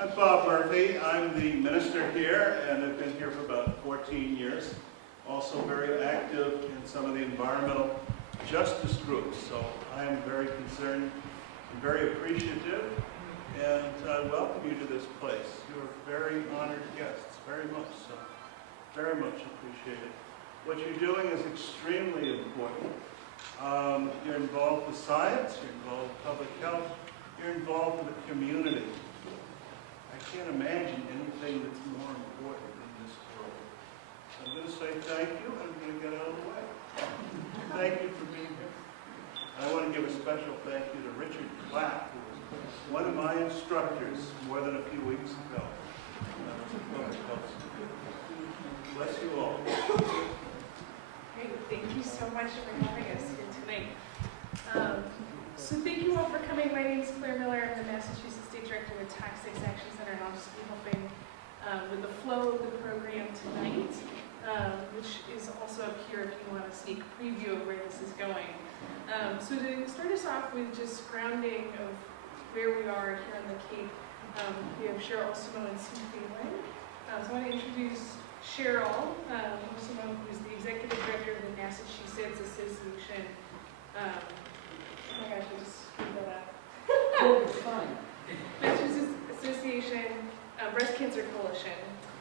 I'm Bob Murphy. I'm the minister here, and I've been here for about 14 years. Also very active in some of the environmental justice groups. So I am very concerned and very appreciative, and I welcome you to this place. You're very honored guests, very much so. Very much appreciated. What you're doing is extremely important. You're involved with science, you're involved with public health, you're involved with the community. I can't imagine anything that's more important in this world. So I'm going to say thank you, and I'm going to get out of the way. Thank you for being here. And I want to give a special thank you to Richard Clapp, who was one of my instructors more than a few weeks ago. Bless you all. Great, thank you so much for having us here tonight. So thank you all for coming. My name is Claire Miller. I'm the Massachusetts State Director with Toxics Action Center, and I'll just be helping with the flow of the program tonight, which is also up here if you want a sneak preview of where this is going. So to start us off with just grounding of where we are here on the Cape, we have Cheryl Simone and Sue Phelan. So I want to introduce Cheryl Simone, who's the Executive Director of the Massachusetts Association. Oh my gosh, I just screwed that up. Oh, it's fine. Massachusetts Association Breast Cancer Coalition.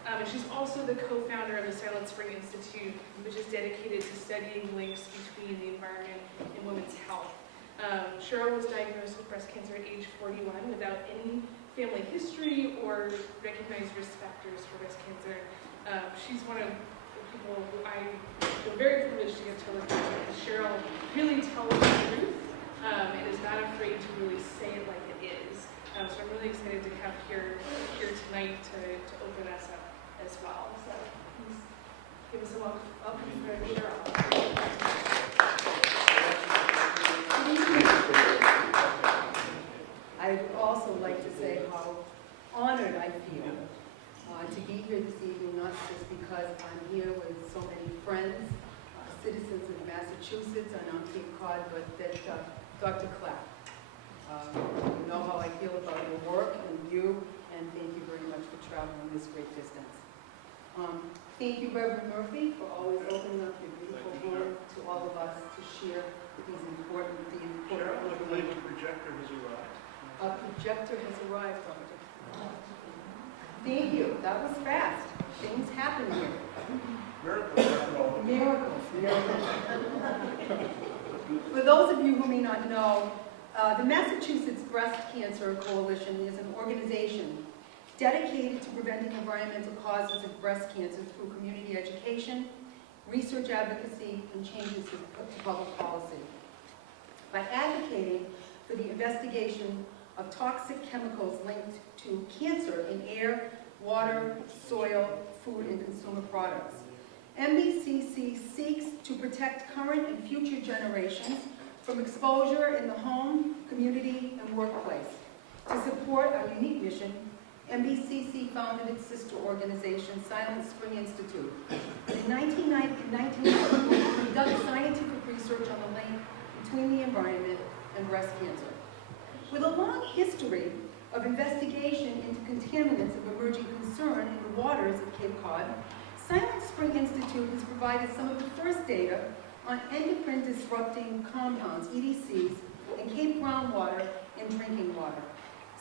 And she's also the co-founder of the Silent Spring Institute, which is dedicated to studying links between the environment and women's health. Cheryl was diagnosed with breast cancer at age 41 without any family history or recognized risk factors for breast cancer. She's one of the people who I feel very privileged to get to work with, because Cheryl really tells the truth and is not afraid to really say it like it is. So I'm really excited to have here tonight to open us up as well. So please give us a welcome for Cheryl. I'd also like to say how honored I feel to be here this evening, not just because I'm here with so many friends, citizens of Massachusetts and on Cape Cod, but that Dr. Clapp, you know how I feel about your work and you, and thank you very much for traveling this great distance. Thank you, Reverend Murphy, for always opening up your beautiful home to all of us to share these important Cheryl, I believe the projector has arrived. A projector has arrived, Doctor. Thank you. That was fast. Things happen here. Miracles. Miracles. For those of you who may not know, the Massachusetts Breast Cancer Coalition is an organization dedicated to preventing environmental causes of breast cancer through community education, research advocacy, and changes to public policy. By advocating for the investigation of toxic chemicals linked to cancer in air, water, soil, food, and consumer products, MBCC seeks to protect current and future generations from exposure in the home, community, and workplace. To support our unique mission, MBCC founded its sister organization, Silent Spring Institute. In 1990, to conduct scientific research on the link between the environment and breast cancer. With a long history of investigation into contaminants of emerging concern in the waters of Cape Cod, Silent Spring Institute has provided some of the first data on endocrine disrupting compounds, EDCs, in Cape groundwater and drinking water.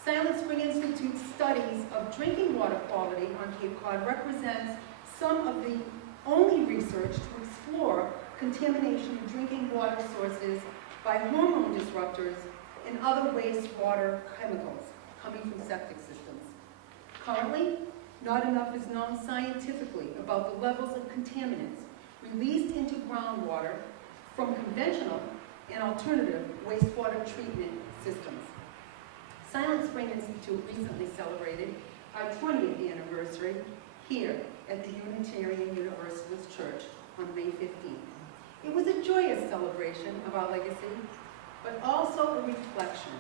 Silent Spring Institute's studies of drinking water quality on Cape Cod represents some of the only research to explore contamination of drinking water sources by hormone disruptors and other wastewater chemicals coming from septic systems. Currently, not enough is known scientifically about the levels of contaminants released into groundwater from conventional and alternative wastewater treatment systems. Silent Spring Institute recently celebrated our 20th anniversary here at the Unitarian Universalist Church on May 15th. It was a joyous celebration of our legacy, but also a reflection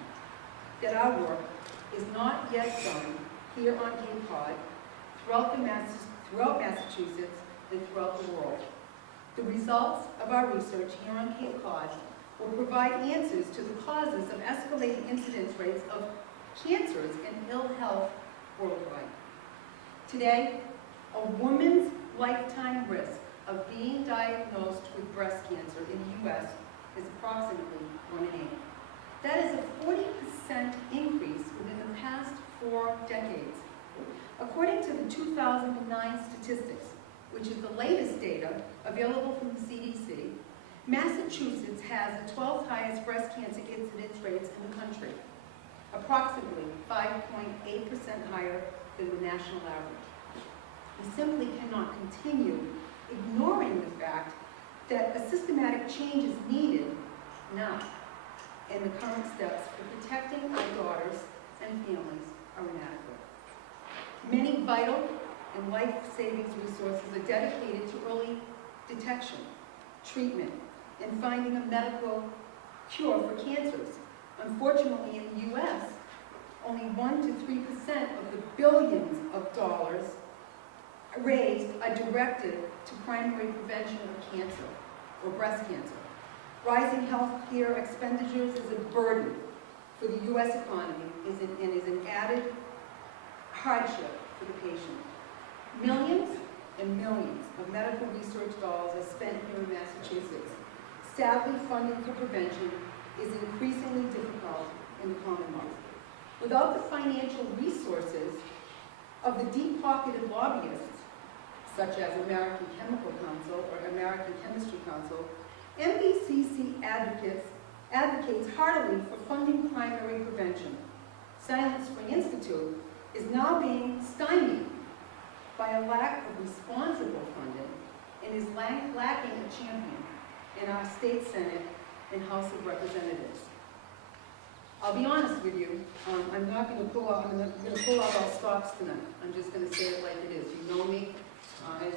that our work is not yet done here on Cape Cod, throughout Massachusetts, and throughout the world. The results of our research here on Cape Cod will provide answers to the causes of escalating incidence rates of cancers and ill health worldwide. Today, a woman's lifetime risk of being diagnosed with breast cancer in the U.S. is approximately 1 in 8. That is a 40% increase within the past 4 decades. According to the 2009 statistics, which is the latest data available from the CDC, Massachusetts has the 12th highest breast cancer incidence rates in the country, approximately 5.8% higher than the national average. We simply cannot continue ignoring the fact that a systematic change is needed now, and the current steps for protecting our daughters and families are inadequate. Many vital and life-saving resources are dedicated to early detection, treatment, and finding a medical cure for cancers. Unfortunately, in the U.S., only 1 to 3% of the billions of dollars raised are directed to primary prevention of cancer or breast cancer. Rising health care expenditures is a burden for the U.S. economy and is an added hardship for the patient. Millions and millions of medical research dollars are spent here in Massachusetts. Sadly, funding for prevention is increasingly difficult in the Commonwealth. Without the financial resources of the deep-pocketed lobbyists, such as American Chemical Council or American Chemistry Council, MBCC advocates heartily for funding primary prevention. Silent Spring Institute is now being stymied by a lack of responsible funding and is lacking a champion in our state Senate and House of Representatives. I'll be honest with you, I'm going to pull out all stops tonight. I'm just going to say it like it is. You know me. I was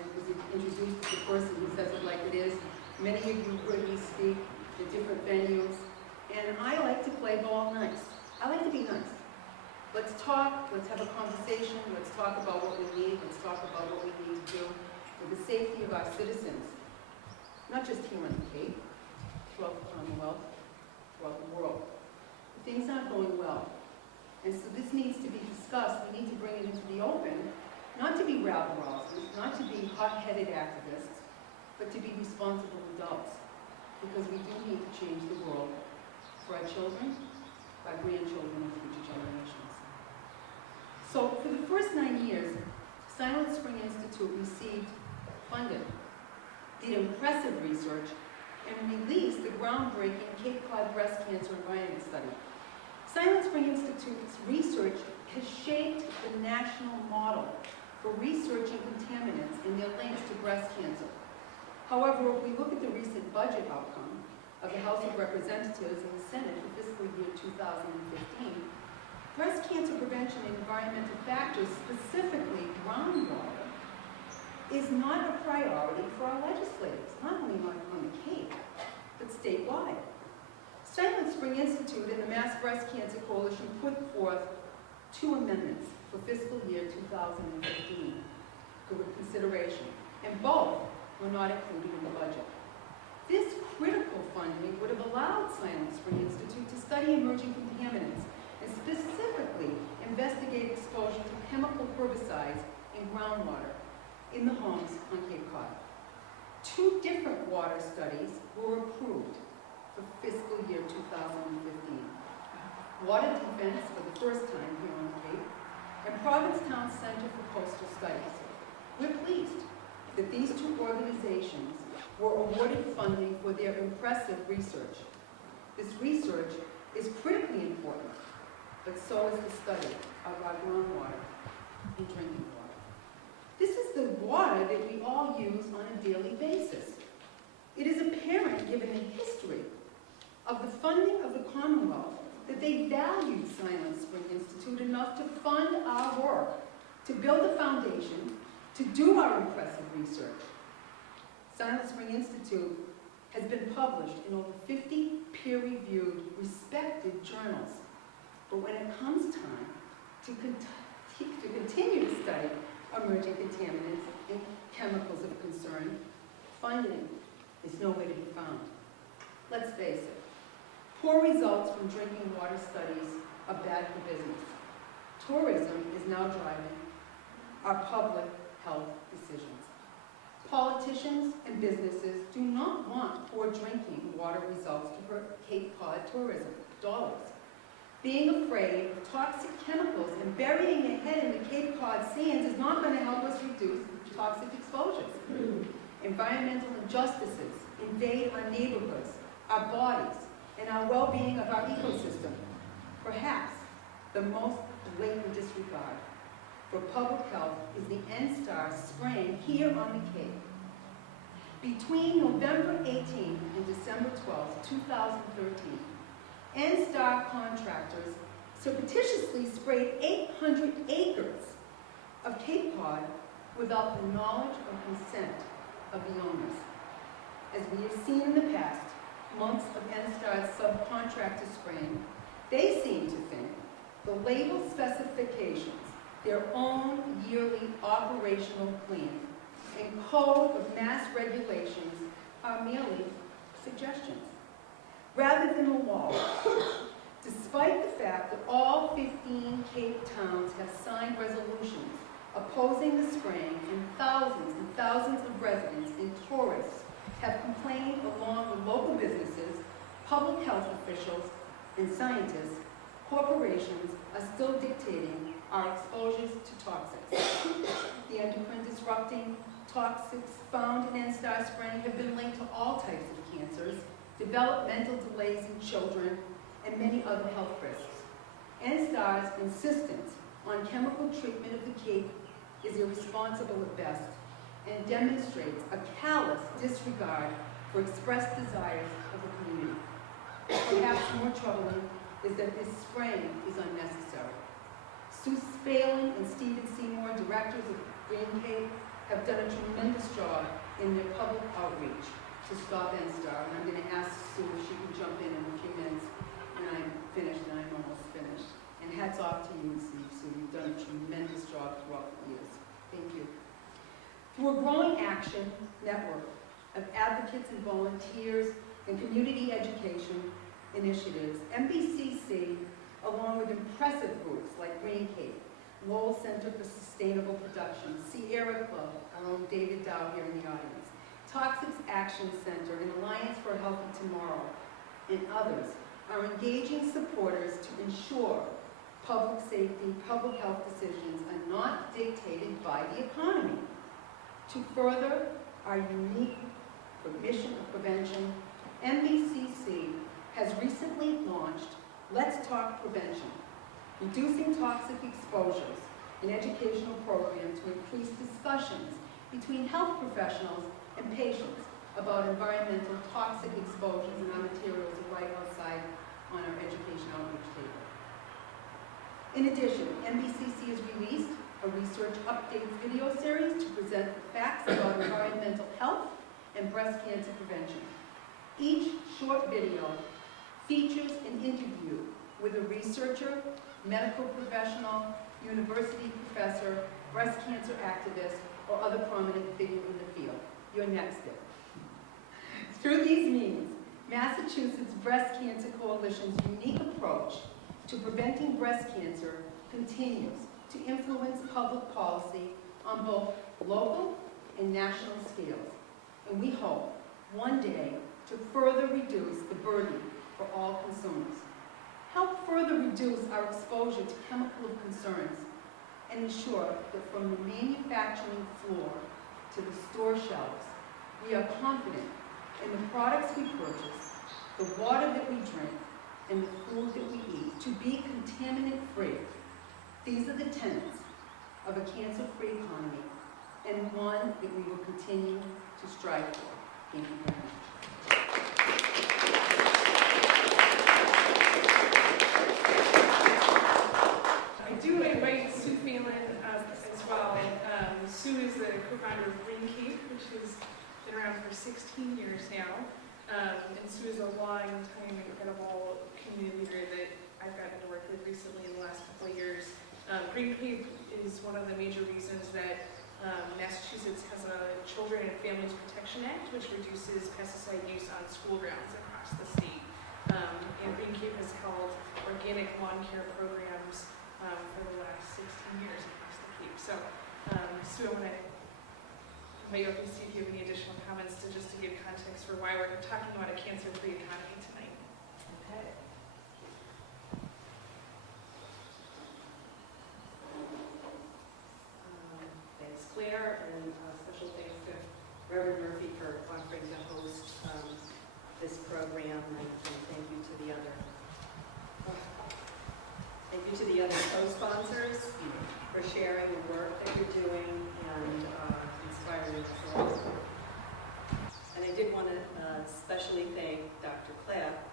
introduced to the person who says it like it is. Many of you heard me speak at different venues, and I like to play ball nice. I like to be nice. Let's talk, let's have a conversation, let's talk about what we need, let's talk about what we need to do for the safety of our citizens, not just here on the Cape, throughout the Commonwealth, throughout the world. Things aren't going well, and so this needs to be discussed. We need to bring it into the open, not to be rabble-rousers, not to be hot-headed activists, but to be responsible adults, because we do need to change the world for our children, our grandchildren, and future generations. So for the first 9 years, Silent Spring Institute received funding, did impressive research, and released the groundbreaking Cape Cod Breast Cancer Environment Study. Silent Spring Institute's research has shaped the national model for researching contaminants and their links to breast cancer. However, if we look at the recent budget outcome of the House of Representatives and the Senate for fiscal year 2015, breast cancer prevention and environmental factors, specifically groundwater, is not a priority for our legislators, not only on the Cape, but statewide. Silent Spring Institute and the Mass Breast Cancer Coalition put forth 2 amendments for fiscal year 2015 for consideration, and both were not included in the budget. This critical funding would have allowed Silent Spring Institute to study emerging contaminants and specifically investigate exposure to chemical herbicides in groundwater in the homes on Cape Cod. 2 different water studies were approved for fiscal year 2015. Water Defense for the first time here on the Cape, and Provincetown Center for Coastal Studies. We're pleased that these 2 organizations were awarded funding for their impressive research. This research is critically important, but so is the study of our groundwater and drinking water. This is the water that we all use on a daily basis. It is apparent, given the history of the funding of the Commonwealth, that they valued Silent Spring Institute enough to fund our work, to build a foundation, to do our impressive research. Silent Spring Institute has been published in over 50 peer-reviewed, respected journals. But when it comes time to continue to study emerging contaminants and chemicals of concern, funding is nowhere to be found. Let's face it, poor results from drinking water studies are bad for business. tourism is now driving our public health decisions. Politicians and businesses do not want poor drinking water results to hurt Cape Cod tourism dollars. Being afraid of toxic chemicals and burying your head in the Cape Cod sands is not going to help us reduce toxic exposures. Environmental injustices invade our neighborhoods, our bodies, and our well-being of our ecosystem. Perhaps the most blatant disregard for public health is the NSTAR spraying here on the Cape. Between November 18th and December 12th, 2013, NSTAR contractors surreptitiously sprayed 800 acres of Cape Cod without the knowledge or consent of the owners. As we have seen in the past, months of NSTAR's subcontractor spraying, they seem to think the label specifications, their own yearly operational plan, and code of mass regulations are merely suggestions, rather than a law. Despite the fact that all 15 Cape towns have signed resolutions opposing the spraying, and thousands of residents and tourists have complained along with local businesses, public health officials, and scientists, corporations are still dictating our exposures to toxics. The endocrine disrupting toxics found in NSTAR spraying have been linked to all types of cancers, developmental delays in children, and many other health risks. NSTAR's insistence on chemical treatment of the Cape is irresponsible at best and demonstrates a callous disregard for expressed desires of the community. Perhaps more troubling is that this spraying is unnecessary. Sue Phelan and Stephen Seymour, directors of Green Cape, have done a tremendous job in their public outreach to stop NSTAR, and I'm going to ask Sue if she can jump in a few minutes when I'm finished, and I'm almost finished. And hats off to you, Sue. You've done a tremendous job throughout the years. Thank you. Through a growing action network of advocates and volunteers and community education initiatives, MBCC, along with impressive groups like Green Cape, Lowell Center for Sustainable Production, Sierra Club, our own David Dow here in the audience, Toxics Action Center, and Alliance for a Healthy Tomorrow, and others, are engaging supporters to ensure public safety, public health decisions are not dictated by the economy. To further our unique mission of prevention, MBCC has recently launched Let's Talk Prevention, reducing toxic exposures, an educational program to increase discussions between health professionals and patients about environmental toxic exposures, and our materials are right outside on our education outreach table. In addition, MBCC has released a research updates video series to present the facts about environmental health and breast cancer prevention. Each short video features an interview with a researcher, medical professional, university professor, breast cancer activist, or other prominent figure in the field. You're next, Dick. Through these means, Massachusetts Breast Cancer Coalition's unique approach to preventing breast cancer continues to influence public policy on both local and national scales, and we hope one day to further reduce the burden for all consumers, help further reduce our exposure to chemical concerns, and ensure that from the manufacturing floor to the store shelves, we are confident in the products we purchase, the water that we drink, and the food that we eat to be contaminant-free. These are the tenets of a cancer-free economy, and one that we will continue to strive for. Thank you very much. I do invite Sue Phelan as well. Sue is the co-founder of Green Cape, which has been around for 16 years now. And Sue is a long-time, incredible community leader that I've gotten to work with recently in the last couple of years. Green Cape is one of the major reasons that Massachusetts has a Children and Families Protection Act, which reduces pesticide use on school grounds across the state. And Green Cape has held organic lawn care programs for the last 16 years across the Cape. So, Sue, I want to invite you up and see if you have any additional comments to give context for why we're talking about a cancer-free economy tonight. Okay. Thanks, Claire, and special thanks to Reverend Murphy for offering to host this program, and thank you to the other co-sponsors for sharing the work that you're doing and inspiring us all. And I did want to especially thank Dr. Clapp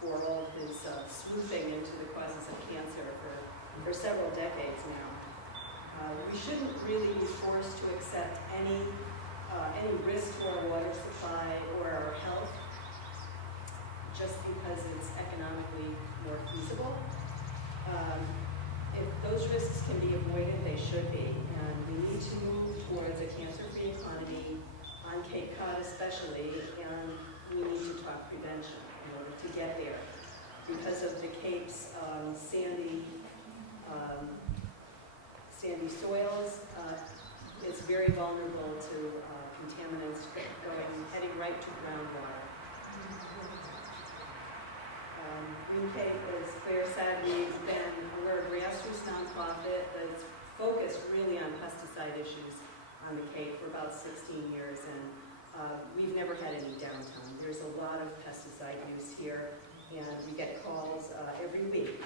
for all of his sleuthing into the causes of cancer for several decades now. We shouldn't really be forced to accept any risk to our water supply or our health just because it's economically more feasible. If those risks can be avoided, they should be, and we need to move towards a cancer-free economy on Cape Cod especially, and we need to talk prevention in order to get there. Because of the Cape's sandy soils, it's very vulnerable to contaminants heading right to groundwater. Green Cape, as Claire said, we're a grassroots nonprofit that's focused really on pesticide issues on the Cape for about 16 years, and we've never had any downtime. There's a lot of pesticide use here, and we get calls every week.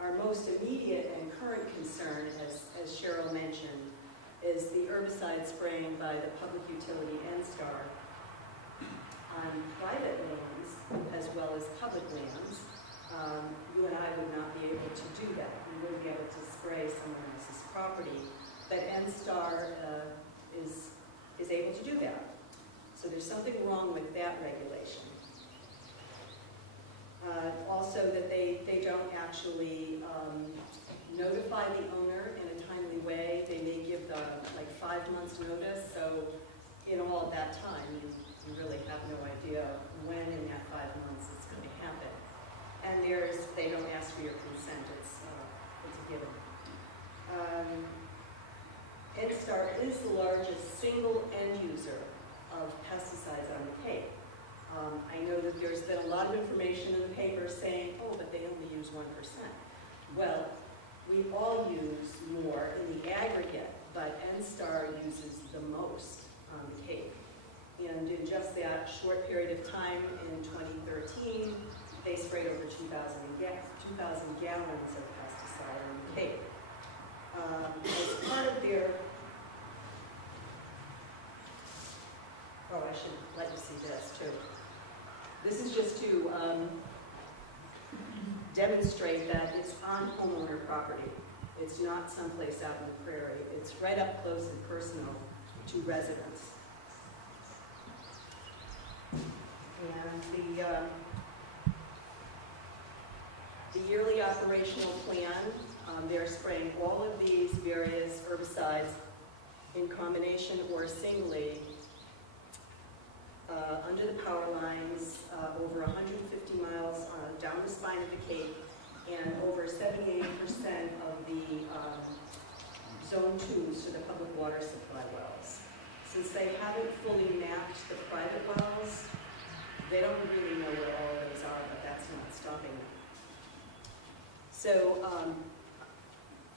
Our most immediate and current concern, as Cheryl mentioned, is the herbicide spraying by the public utility NSTAR on private lands as well as public lands. You and I would not be able to do that. We wouldn't be able to spray someone else's property, but NSTAR is able to do that. So there's something wrong with that regulation. Also that they don't actually notify the owner in a timely way. They may give like 5 months notice, so in all that time you really have no idea when in that 5 months it's going to happen. And they don't ask for your consent, it's a given. NSTAR is the largest single end user of pesticides on the Cape. I know that there's been a lot of information in the paper saying, oh, but they only use 1%. Well, we all use more in the aggregate, but NSTAR uses the most on the Cape. And in just that short period of time in 2013, they sprayed over 2,000 gallons of pesticide on the Cape. As part of their, I should let you see this too. This is just to demonstrate that it's on homeowner property. It's not someplace out in the prairie. It's right up close and personal to residents. And the yearly operational plan, they're spraying all of these various herbicides in combination or singly under the power lines, over 150 miles down the spine of the Cape, and over 78% of the zone 2s to the public water supply wells. Since they haven't fully mapped the private wells, they don't really know where all of those are, but that's not stopping them. So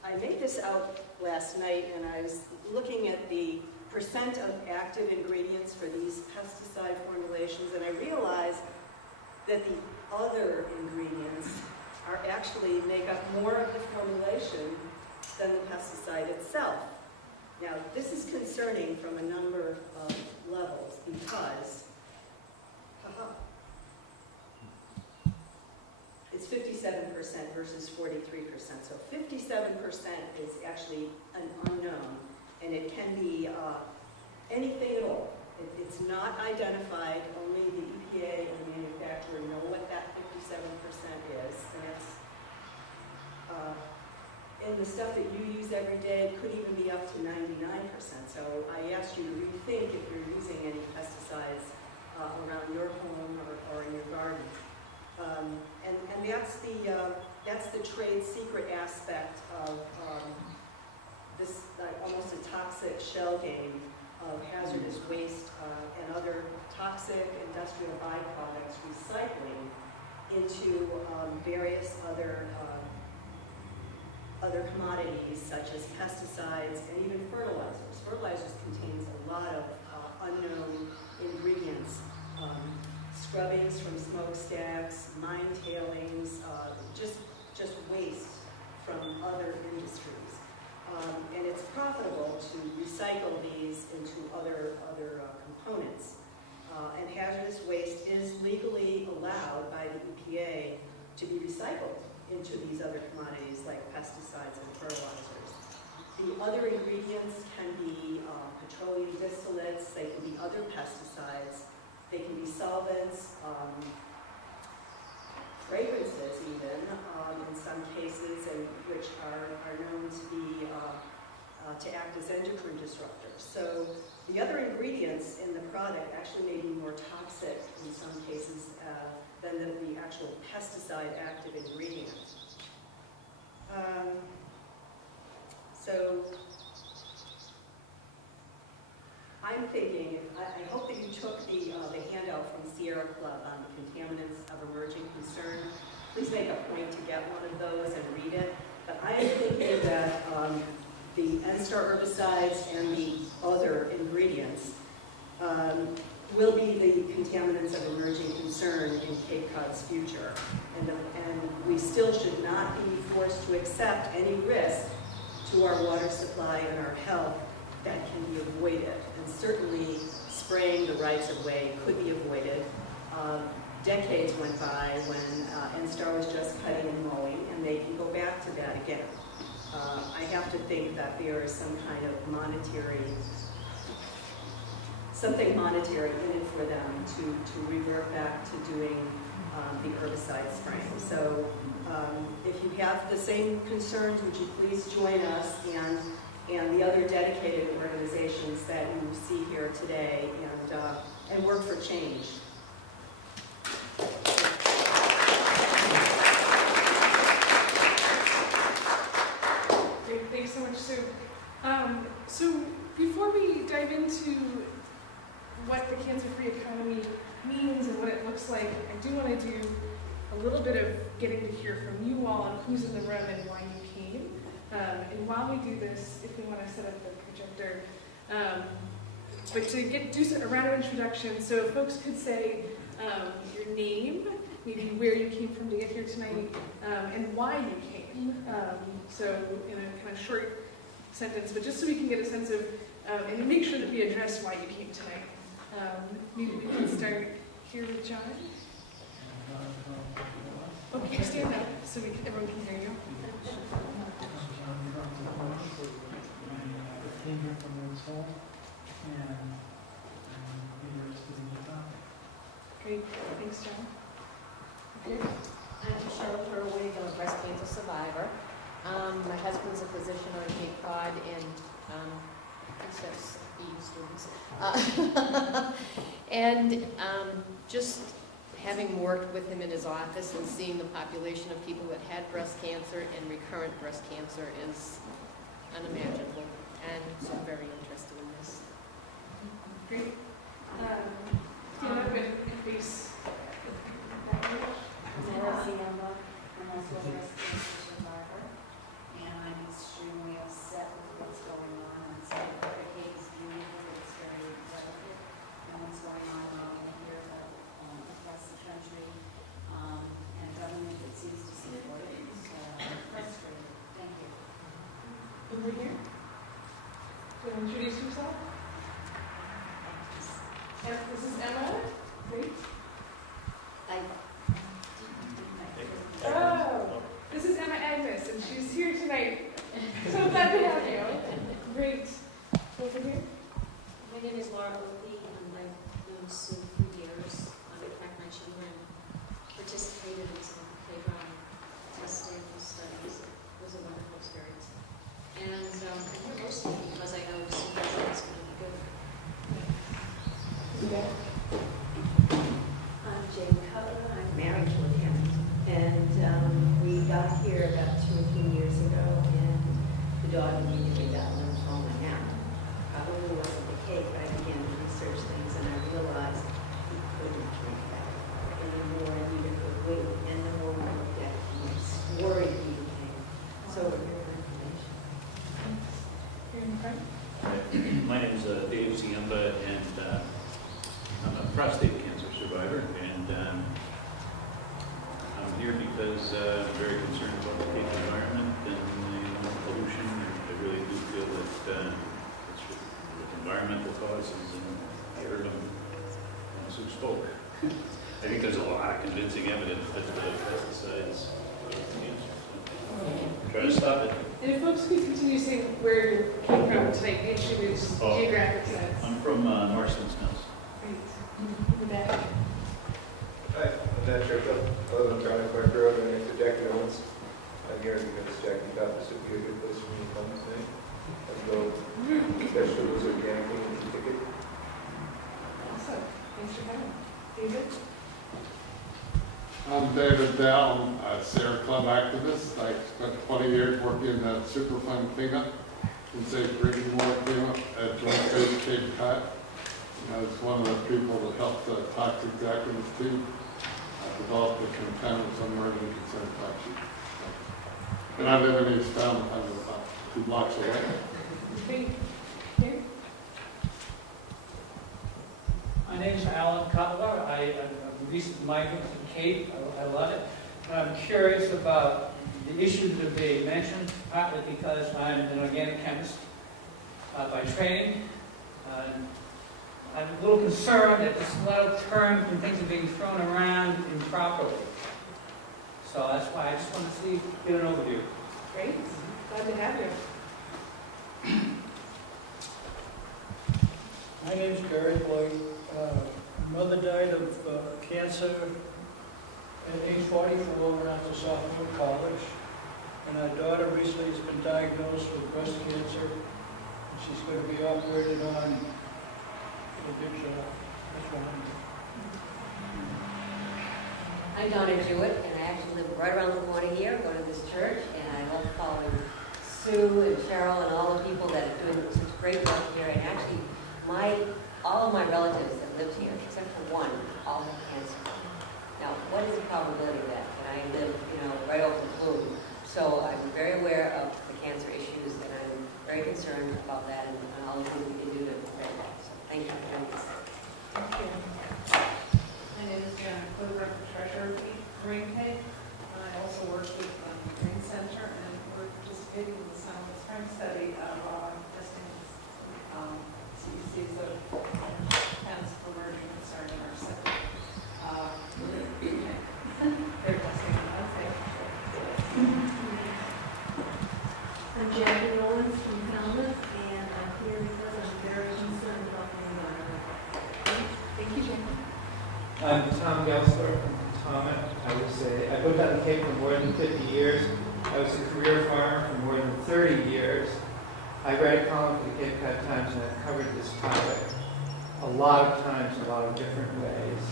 I made this out last night, and I was looking at the percent of active ingredients for these pesticide formulations, and I realized that the other ingredients actually make up more of the formulation than the pesticide itself. Now, this is concerning from a number of levels because it's 57% versus 43%. So 57% is actually an unknown, and it can be anything at all. It's not identified. Only the EPA and the manufacturer know what that 57% is, and it's in the stuff that you use every day, it could even be up to 99%. So I asked you to rethink if you're using any pesticides around your home or in your garden. And that's the that's the trade secret aspect of this almost a toxic shell game of hazardous waste and other toxic industrial byproducts recycling into various other commodities such as pesticides and even fertilizers. Fertilizers contains a lot of unknown ingredients, scrubbings from smokestacks, mine tailings, just waste from other industries. And it's profitable to recycle these into other components. And hazardous waste is legally allowed by the EPA to be recycled into these other commodities like pesticides and fertilizers. The other ingredients can be petroleum distillates, they can be other pesticides, they can be solvents, fragrances even, in some cases, and which are known to be to act as endocrine disruptors. So the other ingredients in the product actually may be more toxic in some cases than the actual pesticide active ingredient. So I'm thinking, I hope that you took the handout from Sierra Club on the contaminants of emerging concern. Please make a point to get one of those and read it. But I am thinking that the N-Star herbicides and the other ingredients will be the contaminants of emerging concern in Cape Cod's future. And we still should not be forced to accept any risk to our water supply and our health that can be avoided. And certainly spraying the rights of way could be avoided. Decades went by when N-Star was just cutting and mowing, and they can go back to that again. I have to think that there is some kind of something monetary in it for them to revert back to doing the herbicide spraying. So if you have the same concerns, would you please join us and the other dedicated organizations that you see here today and work for change. Great, thanks so much, Sue. So before we dive into what the cancer-free economy means and what it looks like, I do want to do a little bit of getting to hear from you all on who's in the room and why you came. And while we do this, if we want to set up the projector, but to do a round of introduction, so folks could say your name, maybe where you came from to get here tonight, and why you came. So in a kind of short sentence, but just so we can get a sense of, and make sure that we address why you came tonight. Maybe we can start here with John. Okay, stand up so everyone can hear you. I came here from Woods Hole, and I'm interested in the topic. Great, thanks, John. Okay. I'm Cheryl Herwig, I'm a breast cancer survivor. My husband's a physician on Cape Cod and students. And just having worked with him in his office and seeing the population of people that had breast cancer and recurrent breast cancer is unimaginable. And so I'm very interested in this. Great. Stand up and face. I'm also a breast cancer survivor, and I'm extremely upset with what's going on. And so the case is beautiful, it's very delicate, and what's going on here across the country, and government that seems to support it. So I'm frustrated. Thank you. Over here. So introduce yourself. This is Emma. Great. Oh, this is Emma Agnes, and she's here tonight. So glad to have you. Great. Over here. My name is Laura Opie, and I've known Sue for years. In fact, my children participated in some playground testing and studies. It was a wonderful experience. And I'm here mostly because I know Sue is going to be good. Yeah. thought immediately that lymphoma now. Probably wasn't the case, but I began to research things and I realized he couldn't drink that anymore, and neither could we. And the more we looked at it, the more worried he became. So we're very information. Here in front. My name is Dave Ziemba, and I'm a prostate cancer survivor, and I'm here because I'm very concerned about the Cape environment and the pollution. I really do feel that it's with environmental causes, and I heard them who spoke. I think there's a lot of convincing evidence that the pesticides cause cancer. Try to stop it. And if folks could continue saying where you came from tonight, the issue is Oh. geographic sense. I'm from Marston's Mills. Great. In the back. Hi, I'm Matt Churchill. I live on Charlie Park Road, and next to Jackie Owens. I'm here because Jackie thought this would be a good place for me to come tonight. And go vegetables organically and eat ticket. Awesome. Thanks for coming. David? I'm David Dell, I'm a Sierra Club activist. I spent 20 years working at Superfund cleanup and safe drinking water cleanup at Joint Base Cape Cod. I was one of the people that helped the toxic activist team develop the contaminants on emerging concern fact sheet. And I live in East Town, I'm about 2 blocks away. Great. Here? My name is Alan Cutler. I'm a recent migrant to Cape. I love it. And I'm curious about the issues that are being mentioned, partly because I'm an organic chemist by training. I'm a little concerned that there's a lot of terms and things are being thrown around improperly. So that's why I just want to see, get an overview. Great. Glad to have you. My name is Gary Floyd. Mother died of cancer at age 44 when I was a sophomore in college. And our daughter recently has been diagnosed with breast cancer. She's going to be operated on in a big job. That's why I'm here. I'm Donna Jewett, and I actually live right around the corner here, go to this church, and I love following Sue and Cheryl and all the people that are doing such great work here. And actually, all of my relatives that lived here, except for one, all have cancer. Now, what is the probability of that? And I live, right over the plume. So I'm very aware of the cancer issues, and I'm very concerned about that and all the things we can do to prevent that. So thank you for doing this. Thank you. My name is Janet Kluber, treasurer of Green Cape. I also work with the Green Center, and we're participating in the Silent Spring study of our testing CECs of cancer for emerging concern in our center. They're testing unsafe. I'm Jackie Owens from Falmouth, and I'm here because I'm very concerned about the environment. Thank you, Jen. I'm Tom Gelsler from Potomac. I've lived on the Cape for more than 50 years. I was a career farmer for more than 30 years. I read a column for the Cape Cod Times, and I've covered this topic a lot of times in a lot of different ways.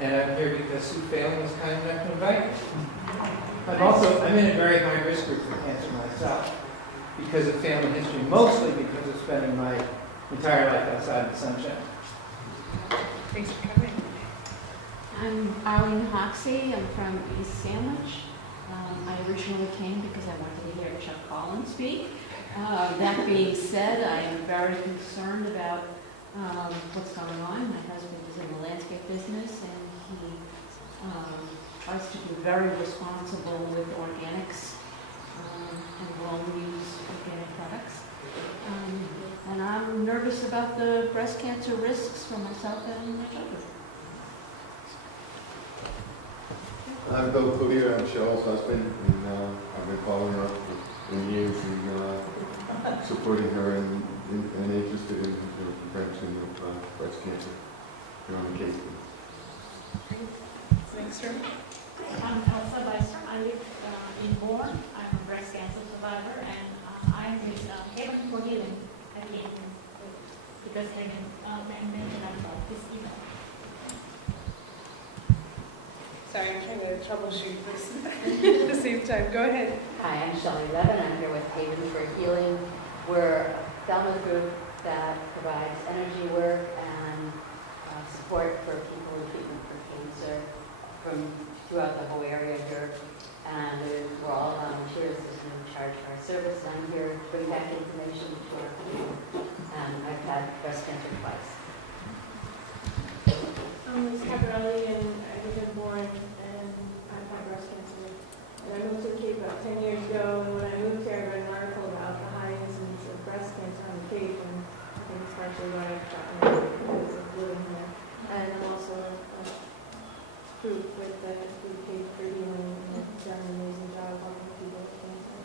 And I'm here because Sue Phelan was kind enough to invite me. I'm in a very high risk group for cancer myself because of family history, mostly because of spending my entire life outside in the sunshine. Thanks for coming. I'm Arlene Hoxie. I'm from East Sandwich. I originally came because I wanted to hear Chuck Collins speak. That being said, I am very concerned about what's going on. My husband is in the landscape business, and he tries to be very responsible with organics and well-used organic products. And I'm nervous about the breast cancer risks for myself and my children. I'm Bill Cootier, I'm Cheryl's husband, and I've been following her for years and supporting her and interested in the prevention of breast cancer here on the Cape. Next room. I'm Elsa Weiser. I live in Bourne. I'm a breast cancer survivor, and I'm with Haven for Healing at the end because Haven mentioned about this email. Sorry, I'm trying to troubleshoot this at the same time. Go ahead. Hi, I'm Shelley Levin. I'm here with Haven for Healing. We're a Falmouth group that provides energy work and support for people in treatment for cancer from throughout the whole area here. And we're all volunteers. There's no charge for our service. I'm here to bring back information to our people. And I've had breast cancer twice. I'm Liz Caparelli, and I was born and I've had breast cancer. And I moved to the Cape about 10 years ago, and when I moved here, I read an article about the high incidence of breast cancer on the Cape, and I think it's partially why I've gotten it because of living here. And I'm also a group with the Cape for Healing, and they've done an amazing job helping people with cancer.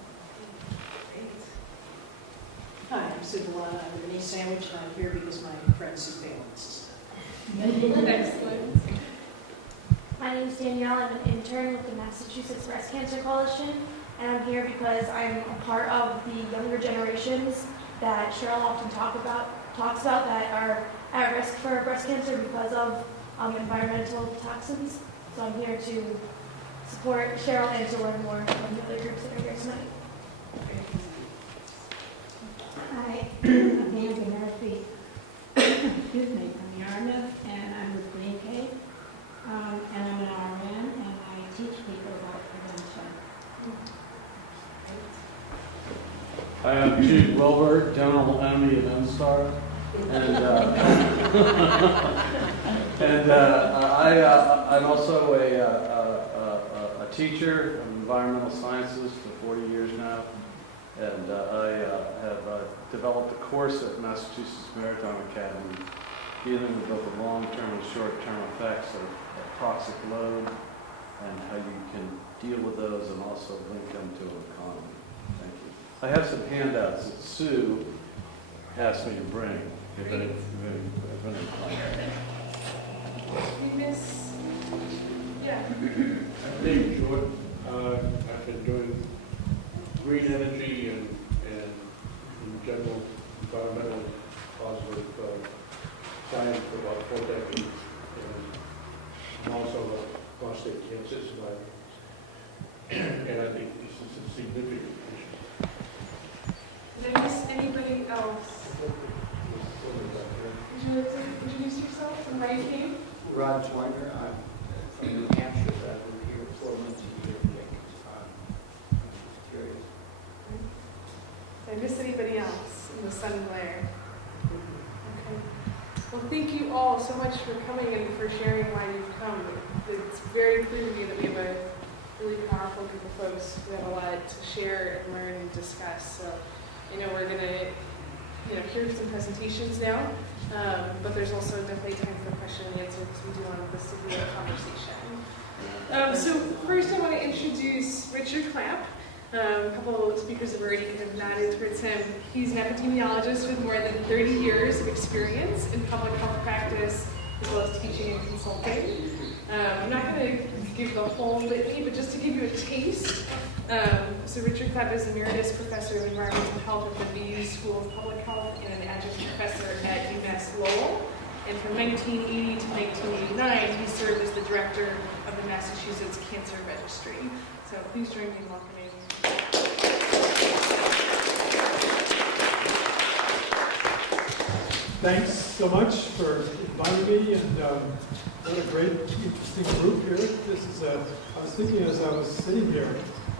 Hi, I'm Sue Delana. I'm in East Sandwich, and I'm here because my friend Sue Palin's sister. Excellent. My name is Danielle. I'm an intern with the Massachusetts Breast Cancer Coalition, and I'm here because I'm a part of the younger generations that Cheryl often talks about that are at risk for breast cancer because of environmental toxins. So I'm here to support Cheryl and to learn more from the other groups that are here tonight. Hi, I'm Nancy Murphy. Excuse me, from Yarmouth, and I'm with Green Cape. And I'm an RN, and I teach people about prevention. Hi, I'm Jude Wilbur, General Enemy of NSTAR. I'm also a teacher of environmental sciences for 40 years now. And I have developed a course at Massachusetts Maritime Academy dealing with both the long-term and short-term effects of toxic load and how you can deal with those and also link them to an economy. Thank you. I have some handouts that Sue asked me to bring. If any Miss, yeah. My name is Jordan. I've been doing green energy and in general environmental positive science for about 4 decades. I'm also a prostate cancer survivor. And I think this is a significant issue. Did I miss anybody else? Would you like to introduce yourself and why you came? Rod Joyner. I'm from New Hampshire, but I live here 4 months a year. I'm just curious. Did I miss anybody else in the sun glare? Okay. Well, thank you all so much for coming and for sharing why you've come. It's very clear to me that we have a really powerful group of folks who have a lot to share and learn and discuss. So, we're going to, hear some presentations now, but there's also definitely time for question and answer because we do want this to be a conversation. So first I want to introduce Richard Clapp. A couple of speakers have already kind of nodded towards him. He's an epidemiologist with more than 30 years of experience in public health practice, as well as teaching and consulting. I'm not going to give the whole litany, but just to give you a taste. So Richard Clapp is Emeritus Professor of Environmental Health at the VU School of Public Health and an adjunct professor at UMass Lowell. And from 1980 to 1989, he served as the director of the Massachusetts Cancer Registry. So please join me in welcoming. Thanks so much for inviting me, and what a great, interesting group here. I was thinking as I was sitting here,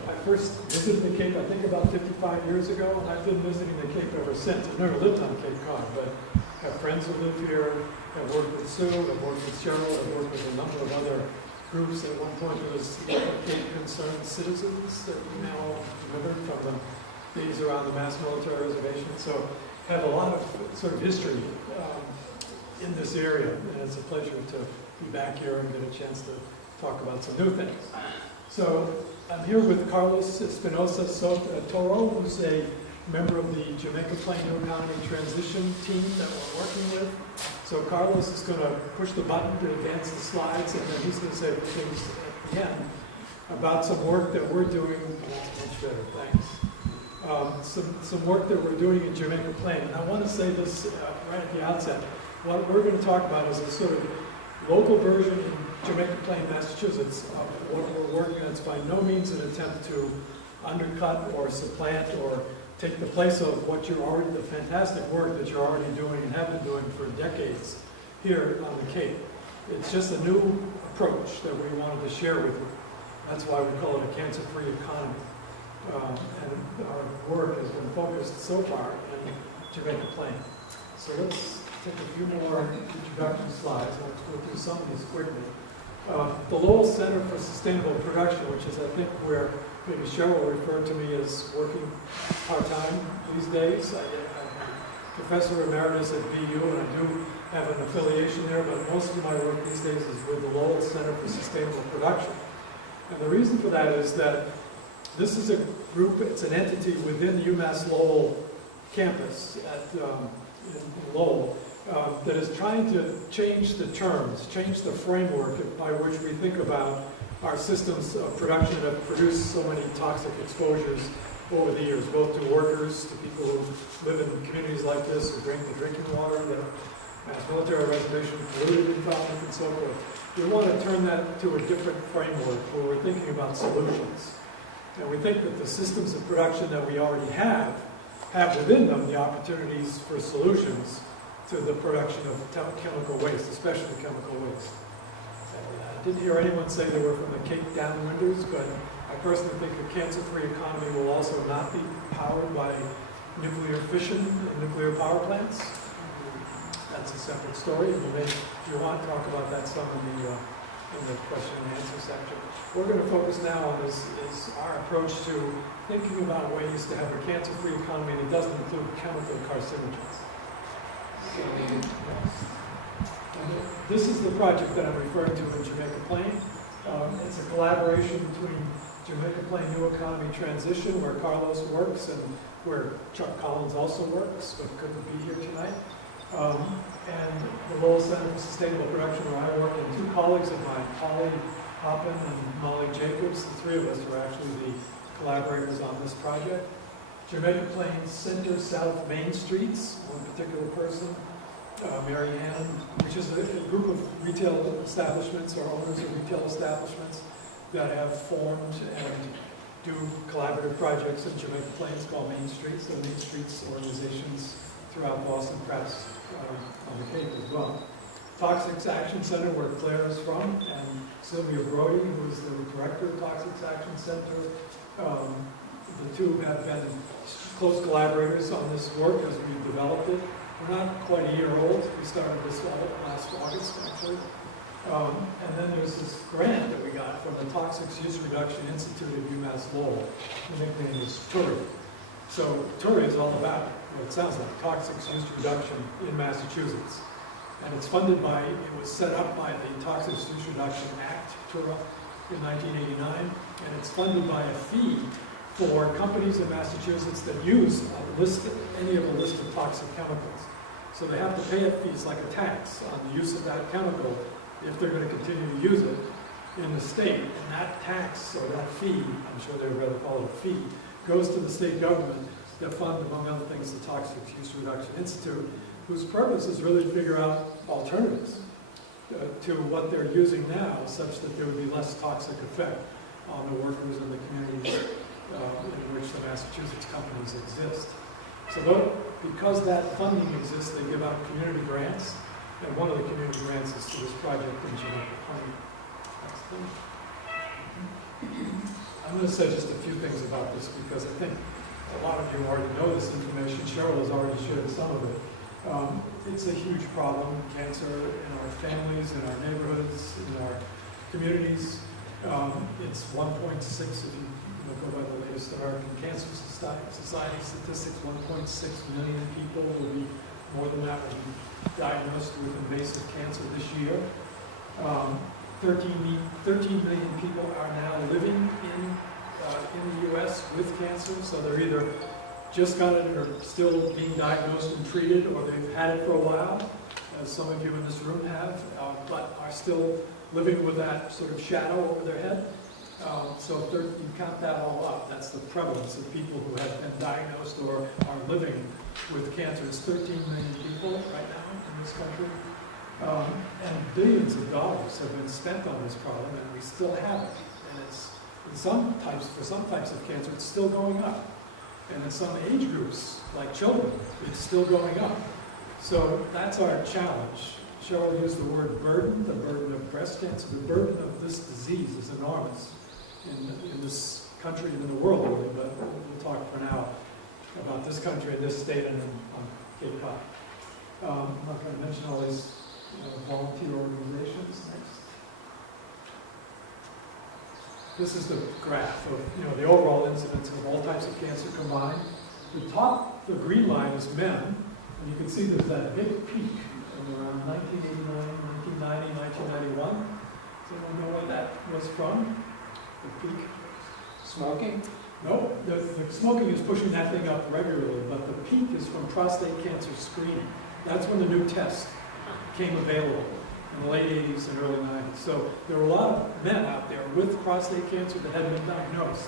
I first visited the Cape, I think about 55 years ago, and I've been visiting the Cape ever since. I've never lived on Cape Cod, but have friends who live here, have worked with Sue, have worked with Cheryl, have worked with a number of other groups. At one point, there was Cape Concerned Citizens that we now all remember from the days around the Mass Military Reservation. So have a lot of sort of history in this area, and it's a pleasure to be back here and get a chance to talk about some new things. So I'm here with Carlos Espinosa Toro, who's a member of the Jamaica Plain New Economy Transition team that we're working with. So Carlos is going to push the button to advance the slides, and then he's going to say things at the end about some work that we're doing. Much better, thanks. Some work that we're doing in Jamaica Plain. And I want to say this right at the outset. What we're going to talk about is a sort of local version in Jamaica Plain, Massachusetts of what we're working on. It's by no means an attempt to undercut or supplant or take the place of what you're already, the fantastic work that you're already doing and have been doing for decades here on the Cape. It's just a new approach that we wanted to share with you. That's why we call it a cancer-free economy. And our work has been focused so far in Jamaica Plain. So let's take a few more introduction slides. I'll go through some of these quickly. The Lowell Center for Sustainable Production, which is, I think, where maybe Cheryl referred to me as working part-time these days. I'm a professor emeritus at BU, and I do have an affiliation there, but most of my work these days is with the Lowell Center for Sustainable Production. And the reason for that is that this is a group, it's an entity within the UMass Lowell campus in Lowell that is trying to change the terms, change the framework by which we think about our systems of production that have produced so many toxic exposures over the years, both to workers, to people who live in communities like this, who drink the drinking water, the mass military reservation, polluted environment, and so forth. We want to turn that to a different framework where we're thinking about solutions. And we think that the systems of production that we already have within them the opportunities for solutions to the production of chemical waste, especially chemical waste. I didn't hear anyone say they were from the Cape Downwinders, but I personally think a cancer-free economy will also not be powered by nuclear fission and nuclear power plants. That's a separate story. You may, if you want, talk about that some in the question and answer section. What we're going to focus now on is our approach to thinking about ways to have a cancer-free economy that doesn't include chemical carcinogens. This is the project that I'm referring to in Jamaica Plain. It's a collaboration between Jamaica Plain New Economy Transition, where Carlos works, and where Chuck Collins also works, but couldn't be here tonight. And the Lowell Center for Sustainable Production, where I work, and two colleagues of mine, Polly Hoppin and Molly Jacobs, the three of us are actually the collaborators on this project. Jamaica Plain Center South Main Streets, one particular person, Mary Ann, which is a group of retail establishments or owners of retail establishments that have formed and do collaborative projects in Jamaica Plains called Main Streets, and Main Streets organizations throughout Boston Press on the Cape as well. Toxics Action Center, where Claire is from, and Sylvia Brody, who is the director of Toxics Action Center. The two have been close collaborators on this work as we've developed it. We're not quite a year old. We started this last August, actually. And then there's this grant that we got from the Toxics Use Reduction Institute at UMass Lowell. The nickname is TURI. So TURI is all about what it sounds like, toxics use reduction in Massachusetts. And it's funded by, it was set up by the Toxics Use Reduction Act, TURA, in 1989, and it's funded by a fee for companies in Massachusetts that use any of a list of toxic chemicals. So they have to pay a fee, it's like a tax on the use of that chemical if they're going to continue to use it in the state. And that tax, or that fee, I'm sure they'd rather call it a fee, goes to the state government that fund, among other things, the Toxics Use Reduction Institute, whose purpose is really to figure out alternatives to what they're using now, such that there would be less toxic effect on the workers and the communities in which the Massachusetts companies exist. So because that funding exists, they give out community grants, and one of the community grants is to this project in Jamaica Plain. I'm going to say just a few things about this because I think a lot of you already know this information. Cheryl has already shared some of it. It's a huge problem, cancer in our families, in our neighborhoods, in our communities. It's 1.6, if you go by the latest American Cancer Society statistics, 1.6 million people will be, more than that, will be diagnosed with invasive cancer this year. 13 million people are now living in the U.S. with cancer, so they're either just got it or still being diagnosed and treated, or they've had it for a while, as some of you in this room have, but are still living with that sort of shadow over their head. So if you count that all up, that's the prevalence of people who have been diagnosed or are living with cancer. It's 13 million people right now in this country. And billions of dollars have been spent on this problem, and we still have it. And For some types of cancer, it's still going up. And in some age groups, like children, it's still going up. So that's our challenge. Cheryl used the word burden, the burden of breast cancer. The burden of this disease is enormous in this country and in the world, really, but we'll talk for now about this country and this state and on Cape Cod. I'm not going to mention all these volunteer organizations. Next. This is the graph of the overall incidence of all types of cancer combined. The top, the green line is men, and you can see there's that big peak from around 1989, 1990, 1991. Does anyone know what that was from? The peak? Smoking? No, the smoking is pushing that thing up regularly, but the peak is from prostate cancer screening. That's when the new test became available in the late 80s and early 90s. So there were a lot of men out there with prostate cancer that hadn't been diagnosed,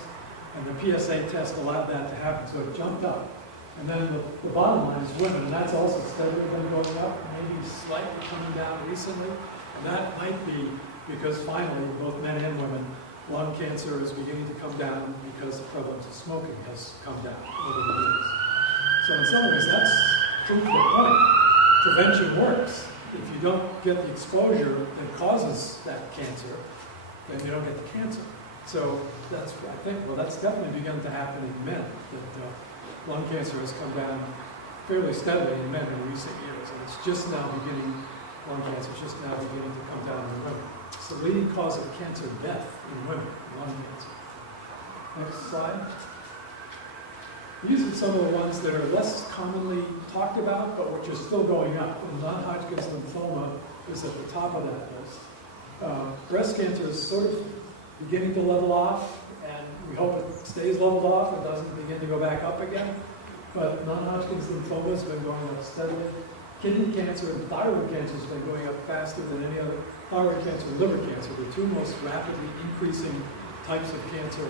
and the PSA test allowed that to happen, so it jumped up. And then the bottom line is women, and that's also steadily been going up, maybe slightly coming down recently. And that might be because finally, both men and women, lung cancer is beginning to come down because the prevalence of smoking has come down over the years. So in some ways, that's proof of the point. Prevention works. If you don't get the exposure that causes that cancer, then you don't get the cancer. So that's, I think, well, that's definitely begun to happen in men, that lung cancer has come down fairly steadily in men in recent years, and it's just now beginning, lung cancer is just now beginning to come down in women. It's the leading cause of cancer death in women, lung cancer. Next slide. These are some of the ones that are less commonly talked about, but which are still going up. And non-Hodgkin's lymphoma is at the top of that list. Breast cancer is sort of beginning to level off, and we hope it stays leveled off and doesn't begin to go back up again. But non-Hodgkin's lymphoma has been going up steadily. Kidney cancer and thyroid cancer has been going up faster than any other. Thyroid cancer and liver cancer, the two most rapidly increasing types of cancer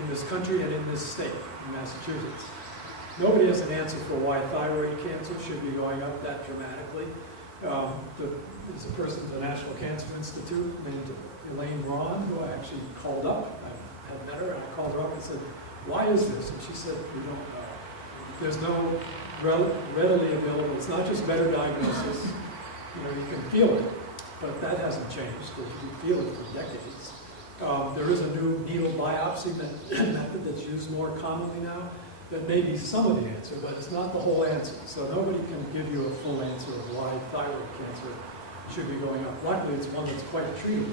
in this country and in this state, in Massachusetts. Nobody has an answer for why thyroid cancer should be going up that dramatically. There's a person at the National Cancer Institute named Elaine Braun, who I actually called up. I had met her, and I called her up and said, why is this? And she said, we don't know. There's no readily available, it's not just better diagnosis. You can feel it, but that hasn't changed. You feel it for decades. There is a new needle biopsy method that's used more commonly now that may be some of the answer, but it's not the whole answer. So nobody can give you a full answer of why thyroid cancer should be going up. Luckily, it's one that's quite treatable.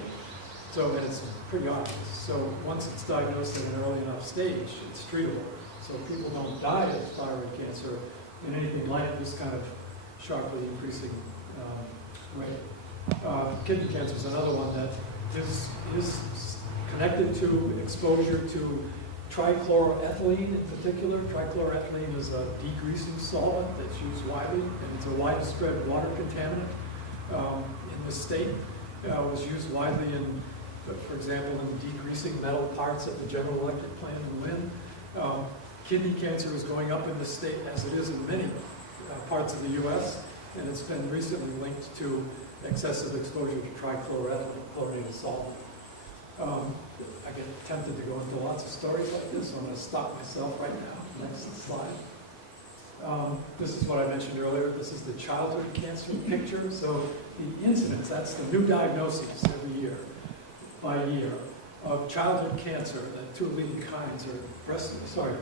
So, and it's pretty obvious. So once it's diagnosed at an early enough stage, it's treatable. So people don't die of thyroid cancer in anything like this kind of sharply increasing rate. Kidney cancer is another one that is connected to exposure to trichloroethylene in particular. Trichloroethylene is a degreasing solvent that's used widely, and it's a widespread water contaminant in the state. It was used widely in, for example, in degreasing metal parts at the General Electric plant in Lynn. Kidney cancer is going up in the state, as it is in many parts of the U.S., and it's been recently linked to excessive exposure to trichloroethylene, chlorinated solvent. I get tempted to go into lots of stories like this, so I'm going to stop myself right now. Next slide. This is what I mentioned earlier. This is the childhood cancer picture. So the incidence, that's the new diagnoses every year, by year, of childhood cancer. The two leading kinds are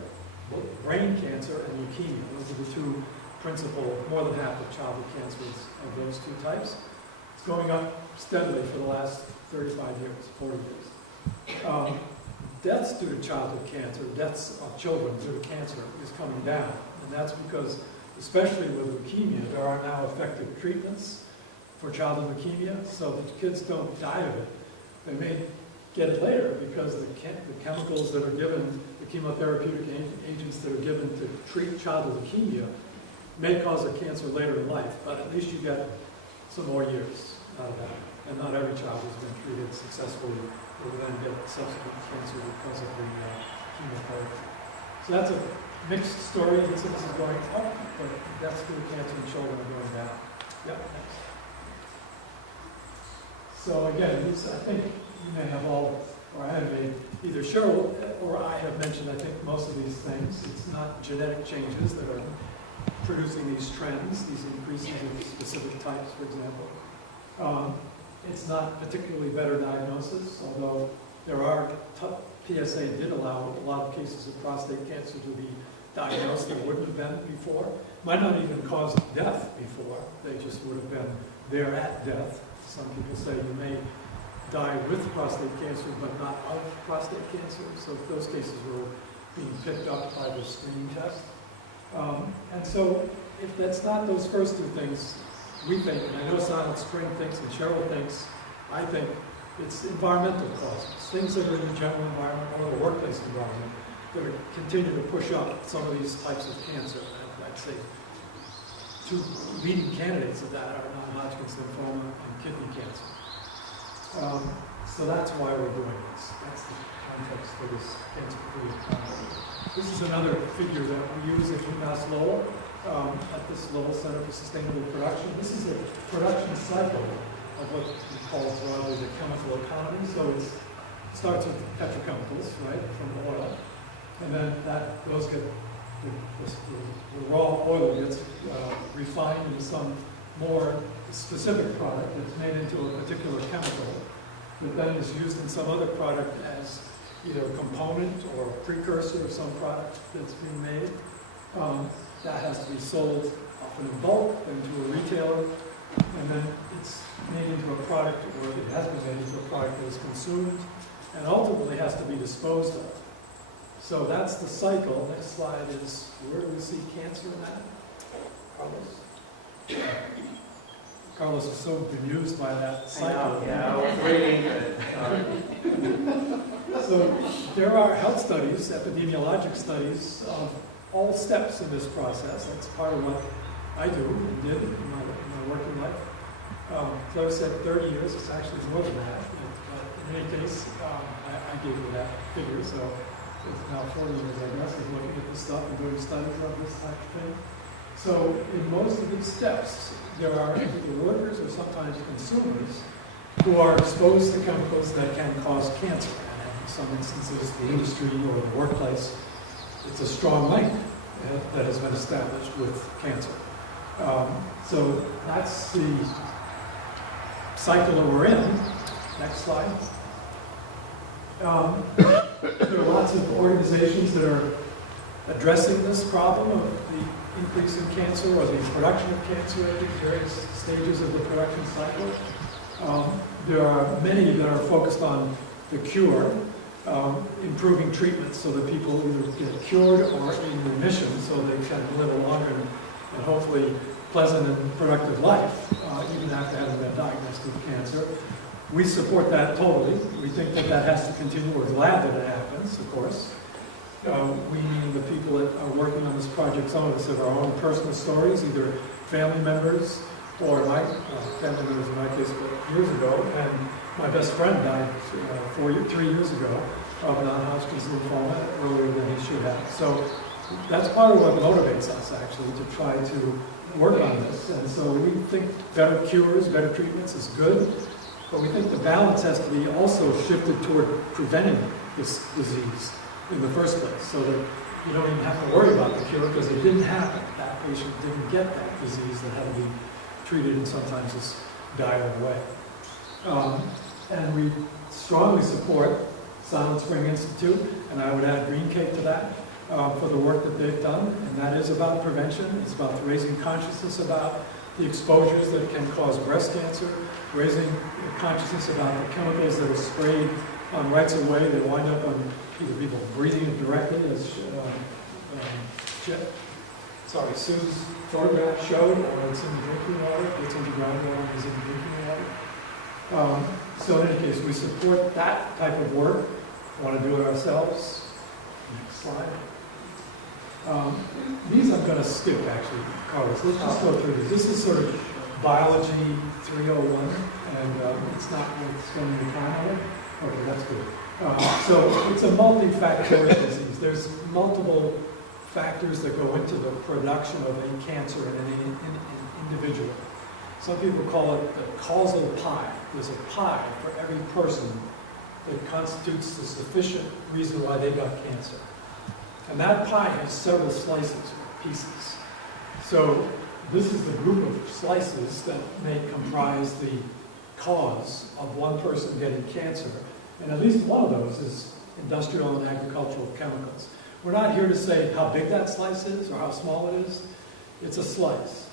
brain cancer and leukemia. Those are the two principal, more than half of childhood cancers of those two types. It's going up steadily for the last 35 years, 40 years. Deaths due to childhood cancer, deaths of children due to cancer is coming down. And that's because, especially with leukemia, there are now effective treatments for childhood leukemia, so that kids don't die of it. They may get it later because the chemicals that are given, the chemotherapeutic agents that are given to treat childhood leukemia may cause a cancer later in life, but at least you get some more years out of that. And not every child has been treated successfully will then get subsequent cancer because of the chemotherapy. So that's a mixed story. This is going up, but deaths due to cancer in children are going down. Yep, next. So again, I think you may have all or I have made, either Cheryl or I have mentioned, I think, most of these things. It's not genetic changes that are producing these trends, these increases in specific types, for example. It's not particularly better diagnosis, although there are, PSA did allow a lot of cases of prostate cancer to be diagnosed that wouldn't have been before. Might not even cause death before, they just would have been there at death. Some people say you may die with prostate cancer, but not of prostate cancer. So those cases were being picked up by the screening test. And so if that's not those first two things, we think, and I know Silent Spring thinks, and Cheryl thinks, I think it's environmental causes, things that are in the general environment or the workplace environment that are, continue to push up some of these types of cancer. And I'd say two leading candidates of that are non-Hodgkin's lymphoma and kidney cancer. So that's why we're doing this. That's the context for this cancer-free economy. This is another figure that we use at UMass Lowell, at this Lowell Center for Sustainable Production. This is a production cycle of what we call broadly the chemical economy. So it starts with petrochemicals, right, from oil. And then those get, the raw oil gets refined into some more specific product that's made into a particular chemical that then is used in some other product as either a component or a precursor of some product that's being made. That has to be sold often in bulk, then to a retailer, and then it's made into a product, or it has been made into a product that is consumed, and ultimately has to be disposed of. So that's the cycle. Next slide is, where do we see cancer in that? Carlos? Carlos is so bemused by that cycle. Yeah, I was reading it. So there are health studies, epidemiologic studies of all steps in this process. That's part of what I do and did in my working life. Claire said 30 years, it's actually more than that. But in any case, I gave you that figure, so it's now 40 years, I guess, of looking at this stuff and doing studies of this type of thing. So in most of these steps, there are either workers or sometimes consumers who are exposed to chemicals that can cause cancer. And in some instances, the industry or the workplace, it's a strong link that has been established with cancer. So that's the cycle that we're in. Next slide. There are lots of organizations that are addressing this problem of the increase in cancer or the production of cancer at these various stages of the production cycle. There are many that are focused on the cure, improving treatments so that people either get cured or in remission so they can live a longer and hopefully pleasant and productive life, even after having been diagnosed with cancer. We support that totally. We think that that has to continue. We're glad that it happens, of course. We mean the people that are working on this project, some of us have our own personal stories, either family members or my family members in my case, but years ago, and my best friend died 3 years ago of non-Hodgkin's lymphoma earlier than he should have. So that's part of what motivates us, actually, to try to work on this. And so we think better cures, better treatments is good, but we think the balance has to be also shifted toward preventing this disease in the first place, so that you don't even have to worry about the cure because it didn't happen. That patient didn't get that disease that had to be treated and sometimes is died away. And we strongly support Silent Spring Institute, and I would add Green Cape to that for the work that they've done, and that is about prevention. It's about raising consciousness about the exposures that can cause breast cancer, raising consciousness about the chemicals that are sprayed on rights of way that wind up on either people breathing it directly, as Sue's photograph showed, or it's in the drinking water, it's in the groundwater, and it's in the drinking water. So in any case, we support that type of work. We want to do it ourselves. Next slide. These I'm going to skip, actually, Carlos. Let's just go through these. This is sort of biology 301, and it's not worth spending the time on it. Okay, that's good. So it's a multifactorial disease. There's multiple factors that go into the production of a cancer in an individual. Some people call it the causal pie. There's a pie for every person that constitutes the sufficient reason why they got cancer. And that pie has several slices, pieces. So this is the group of slices that may comprise the cause of one person getting cancer. And at least one of those is industrial and agricultural chemicals. We're not here to say how big that slice is or how small it is. It's a slice.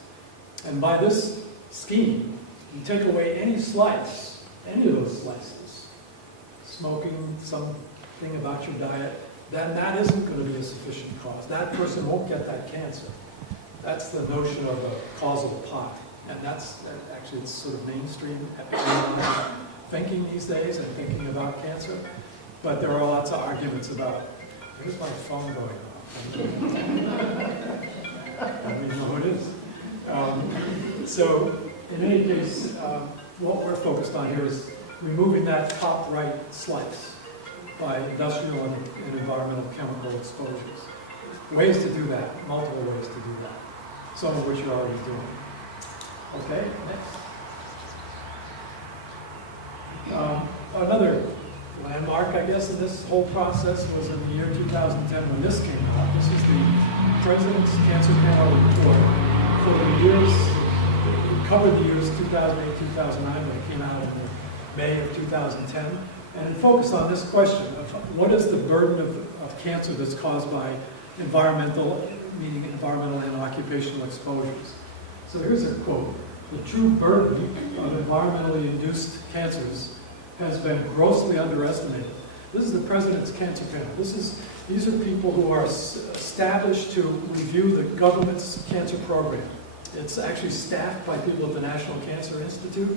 And by this scheme, you take away any slice, any of those slices, smoking, something about your diet, then that isn't going to be a sufficient cause. That person won't get that cancer. That's the notion of a causal pie. And that's actually, it's sort of mainstream thinking these days and thinking about cancer. But there are lots of arguments about, here's my phone going off. I don't even know who it is. So in any case, what we're focused on here is removing that top right slice by industrial and environmental chemical exposures. Ways to do that, multiple ways to do that, some of which you're already doing. Okay, next. Another landmark, I guess, in this whole process was in the year 2010 when this came out. This is the President's Cancer Panel report for the years, it covered the years 2008, 2009, when it came out in May of 2010. And it focused on this question of what is the burden of cancer that's caused by environmental, meaning environmental and occupational exposures. So here's a quote. The true burden of environmentally induced cancers has been grossly underestimated. This is the President's Cancer Panel. These are people who are established to review the government's cancer program. It's actually staffed by people at the National Cancer Institute.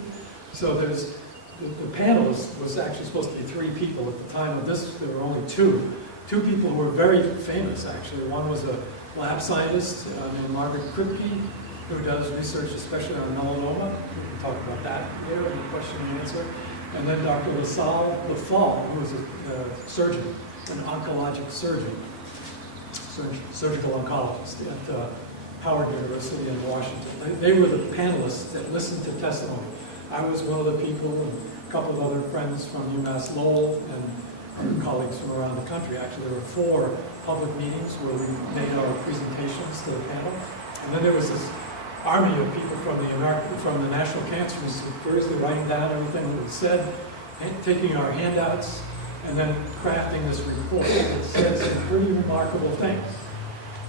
So there's the panel was actually supposed to be 3 people. At the time of this, there were only 2. 2 people who were very famous, actually. One was a lab scientist named Margaret Kripke, who does research especially on melanoma. We can talk about that later in the question and answer. And then Dr. LaSalle Lafall, who was a surgeon, an oncologic surgeon, surgical oncologist at Howard University in Washington. They were the panelists that listened to testimony. I was one of the people, and a couple of other friends from UMass Lowell and other colleagues from around the country. Actually, there were 4 public meetings where we made our presentations to the panel. And then there was this army of people from the National Cancer Institute, seriously writing down everything that was said, taking our handouts, and then crafting this report. It said some pretty remarkable things.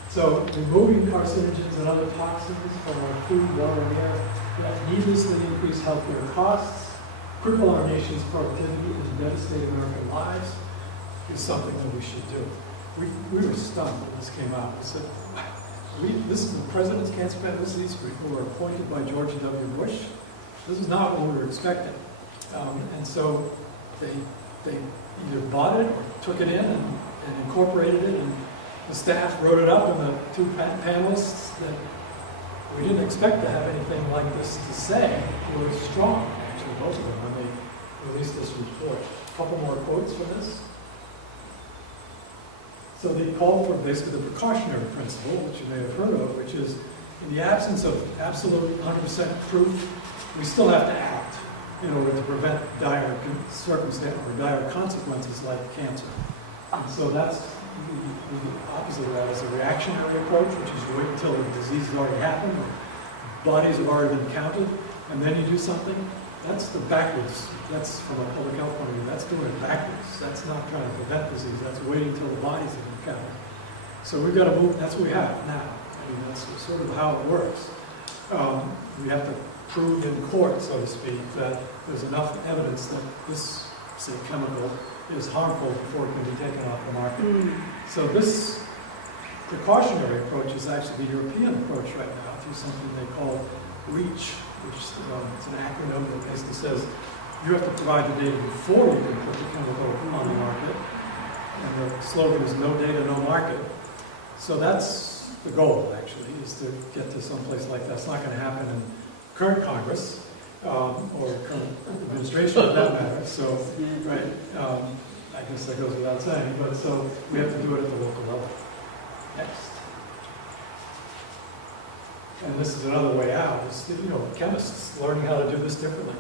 So, removing carcinogens and other toxins from our food, water, and air that needlessly increase healthcare costs, cripple our nation's productivity, and devastate American lives is something that we should do. We were stunned when this came out. We said, this is the President's Cancer Panel. This is these people who were appointed by George W. Bush. This is not what we were expecting. And so they either bought it or took it in and incorporated it, and the staff wrote it up, and the 2 panelists that we didn't expect to have anything like this to say were strong, actually, both of them, when they released this report. A couple more quotes from this. So they called for basically the precautionary principle, which you may have heard of, which is in the absence of absolute 100% proof, we still have to act in order to prevent dire circumstances or dire consequences like cancer. And so that's the opposite of that is a reactionary approach, which is you wait until the disease has already happened, or bodies have already been counted, and then you do something. That's the backwards. That's from a public health point of view. That's doing it backwards. That's not trying to prevent disease. That's waiting until the bodies have been counted. So we've got to move. That's what we have now. I mean, that's sort of how it works. We have to prove in court, so to speak, that there's enough evidence that this, say, chemical is harmful before it can be taken off the market. So this precautionary approach is actually the European approach right now through something they call REACH, which is an acronym that basically says you have to provide the data before you can put the chemical on the market. And the slogan is no data, no market. So that's the goal, actually, is to get to someplace like that. It's not going to happen in current Congress or current administration, for that matter. So, right, I guess that goes without saying. But so we have to do it at the local level. Next. And this is another way out, is, chemists learning how to do this differently.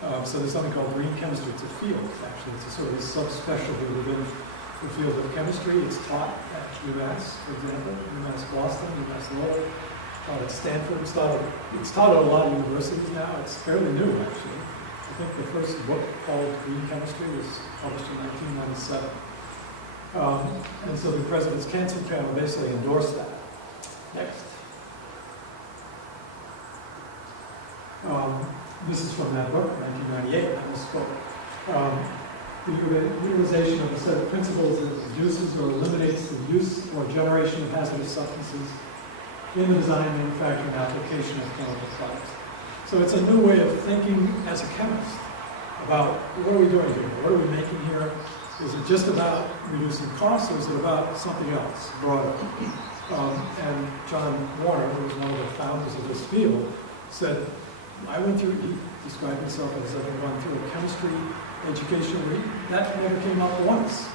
So there's something called green chemistry. It's a field, actually. It's a sort of a subspecialty within the field of chemistry. It's taught at UMass, for example, UMass Boston, UMass Lowell, taught at Stanford. It's taught at a lot of universities now. It's fairly new, actually. I think the first book called Green Chemistry was published in 1997. And so the President's Cancer Panel basically endorsed that. Next. This is from that book, 1998, I misspoke. The utilization of a set of principles that reduces or eliminates the use or generation of hazardous substances in the design, manufacture, and application of chemical products. So it's a new way of thinking as a chemist about what are we doing here? What are we making here? Is it just about reducing costs, or is it about something else, broader? And John Warner, who was one of the founders of this field, said, he described himself as having gone through a chemistry education where that never came up once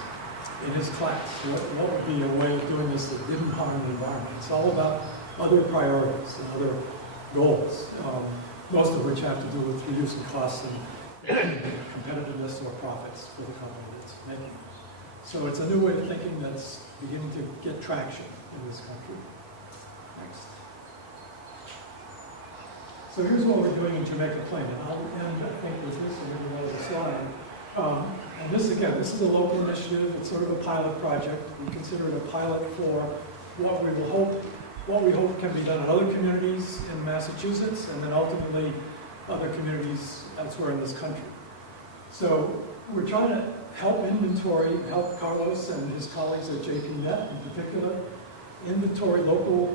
in his class. What would be a way of doing this that didn't harm the environment? It's all about other priorities and other goals, most of which have to do with reducing costs and competitiveness or profits for the company that's making it. So it's a new way of thinking that's beginning to get traction in this country. Next. So here's what we're doing in Jamaica Plain, and I'll end, I think, with this, and maybe another slide. And this, again, this is a local initiative. It's sort of a pilot project. We consider it a pilot for what we hope can be done in other communities in Massachusetts, and then ultimately other communities elsewhere in this country. So we're trying to help Carlos and his colleagues at JPNet in particular, inventory local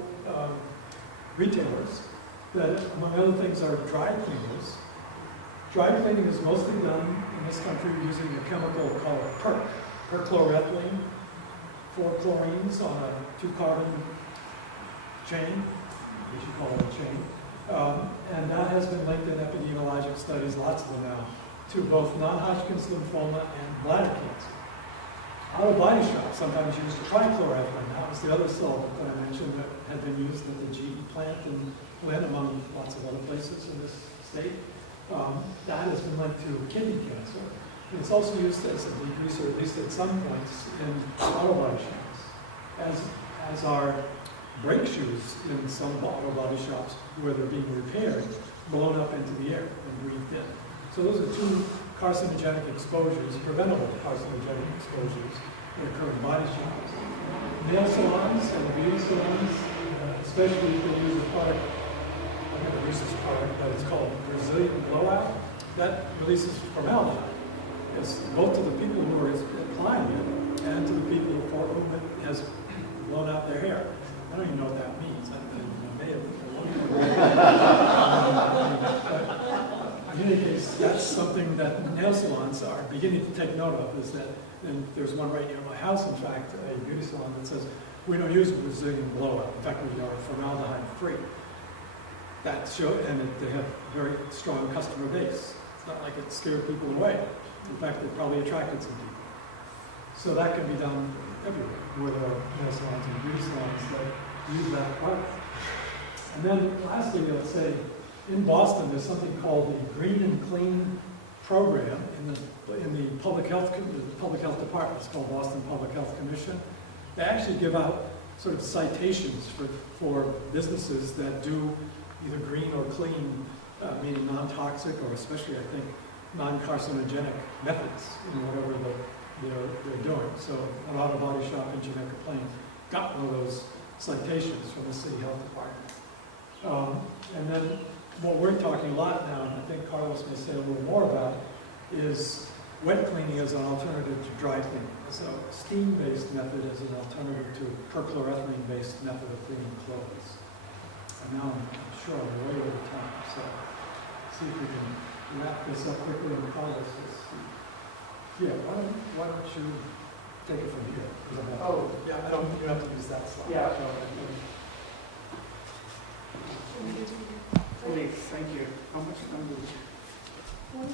retailers that, among other things, are dry cleaners. Dry cleaning is mostly done in this country using a chemical called PERC, perchloroethylene, 4 chlorines on a 2-carbon chain, we should call it a chain. And that has been linked in epidemiologic studies, lots of them now, to both non-Hodgkin's lymphoma and bladder cancer. Auto body shops sometimes use trichloroethylene. That was the other solvent that I mentioned that had been used at the GE plant in Flint, among lots of other places in this state. That has been linked to kidney cancer. And it's also used as a degreaser, at least at some points, in auto body shops, as are brake shoes in some auto body shops where they're being repaired, blown up into the air and breathed in. So those are 2 carcinogenic exposures, preventable carcinogenic exposures that occur in body shops. Nail salons and beauty salons, especially if they use a product, I'm going to use this product, but it's called Brazilian Blowout. That releases formaldehyde. It's both to the people who are applying it and to the people for whom it has blown out their hair. I don't even know what that means. In any case, that's something that nail salons are beginning to take note of, is that, and there's one right near my house, in fact, a beauty salon that says, we don't use Brazilian Blowout. In fact, we are formaldehyde free. That and they have very strong customer base. It's not like it scared people away. In fact, it probably attracted some people. So that can be done everywhere, where there are nail salons and beauty salons that use that product. And then lastly, let's say, in Boston, there's something called the Green and Clean program in the public health department. It's called Boston Public Health Commission. They actually give out sort of citations for businesses that do either green or clean, meaning non-toxic, or especially, I think, non-carcinogenic methods in whatever they're doing. So an auto body shop in Jamaica Plain got one of those citations from the city health department. And then what we're talking a lot now, and I think Carlos may say a little more about, is wet cleaning as an alternative to dry cleaning. So a steam-based method as an alternative to perchloroethylene-based method of cleaning clothes. And now I'm sure I'm way over time, so see if we can wrap this up quickly and Carlos will see. Yeah, why don't you take it from here? Oh. Yeah, you have to use that slide. Yeah. Please, thank you. How much time do we have?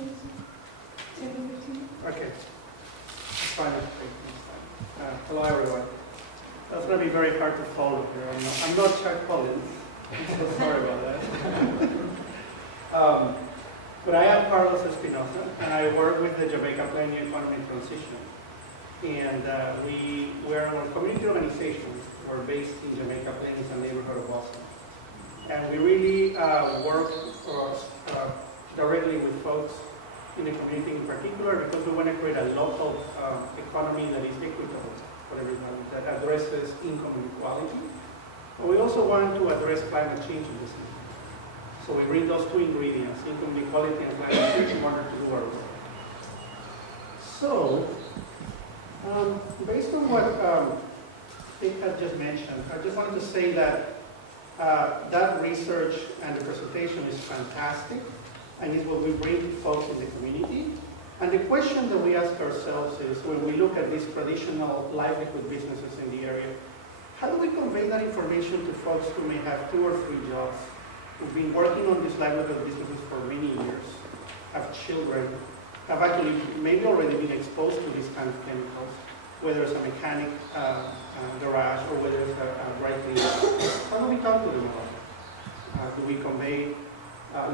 10 to 15. Okay. It's fine. Hello, everyone. That's going to be very hard to follow here. I'm not Chuck Collins. I'm so sorry about that. But I am Carlos Espinosa, and I work with the Jamaica Plain Economy Transition. And we're a community organization. We're based in Jamaica Plain, it's a neighborhood of Boston. And we really work directly with folks in the community in particular because we want to create a local economy that is equitable for everybody, that addresses income inequality. But we also want to address climate change in this city. So we bring those two ingredients, income inequality and climate change, in order to do our work. So, based on what Dick had just mentioned, I just wanted to say that that research and the presentation is fantastic, and it's what we bring to folks in the community. And the question that we ask ourselves is, when we look at these traditional livelihood businesses in the area, how do we convey that information to folks who may have 2 or 3 jobs, who've been working on these livelihood businesses for many years, have children, have actually maybe already been exposed to these kind of chemicals, whether it's a mechanic garage or whether it's a dry cleaner. How do we talk to them about it? Do we convey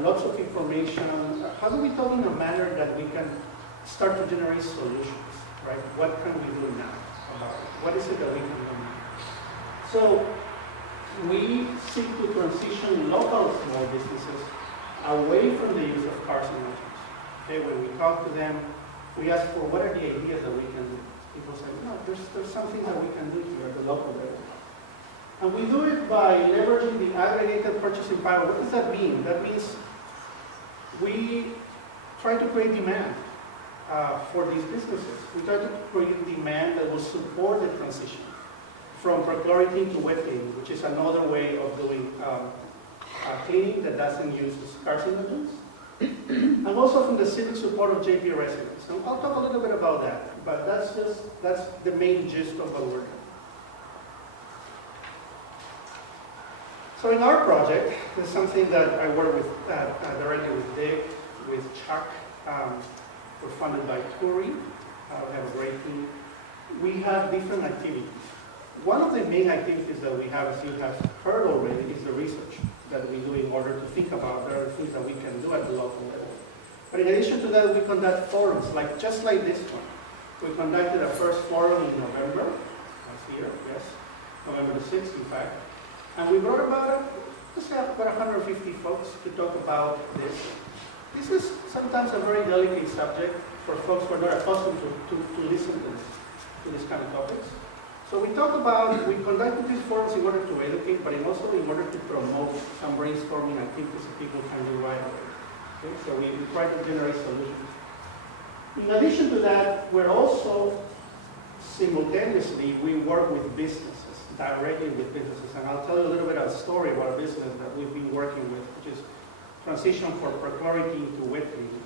lots of information? How do we talk in a manner that we can start to generate solutions, right? What can we do now about it? What is it that we can do now? So we seek to transition local small businesses away from the use of carcinogens. Okay, when we talk to them, we ask for what are the ideas that we can do. People say, no, there's something that we can do here at the local level. And we do it by leveraging the aggregated purchasing power. What does that mean? That means we try to create demand for these businesses. We try to create demand that will support the transition from perchlorate to wet cleaning, which is another way of doing cleaning that doesn't use carcinogens. And also from the civic support of JP residents. And I'll talk a little bit about that, but that's the main gist of what we're doing. So in our project, there's something that I work with directly with Dick, with Chuck. We're funded by Turi. We have a great team. We have different activities. One of the main activities that we have, as you have heard already, is the research that we do in order to think about there are things that we can do at the local level. But in addition to that, we conduct forums, just like this one. We conducted a first forum in November, last year, yes, November the 6th, in fact. And we brought about, let's say, about 150 folks to talk about this. This is sometimes a very delicate subject for folks who are not accustomed to listen to this kind of topics. So we conducted these forums in order to educate, but also in order to promote some brainstorming activities that people can do right away. Okay? So we try to generate solutions. In addition to that, we're also simultaneously, we work with businesses, directly with businesses. And I'll tell you a little bit of a story about a business that we've been working with, which is transition for perchlorate to wet cleaning.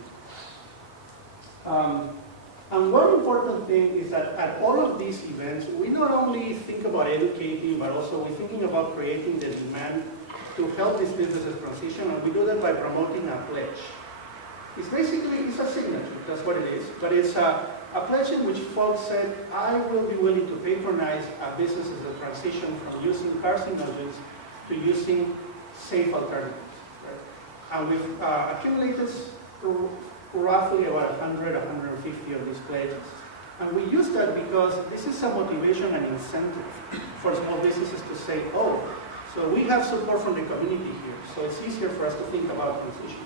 And one important thing is that at all of these events, we not only think about educating, but also we're thinking about creating the demand to help these businesses transition, and we do that by promoting a pledge. It's a signature, that's what it is, but it's a pledge in which folks said, I will be willing to patronize a business as a transition from using carcinogens to using safe alternatives. Right? And we've accumulated roughly about 100, 150 of these pledges. And we use that because this is a motivation and incentive for small businesses to say, oh, so we have support from the community here, so it's easier for us to think about transition.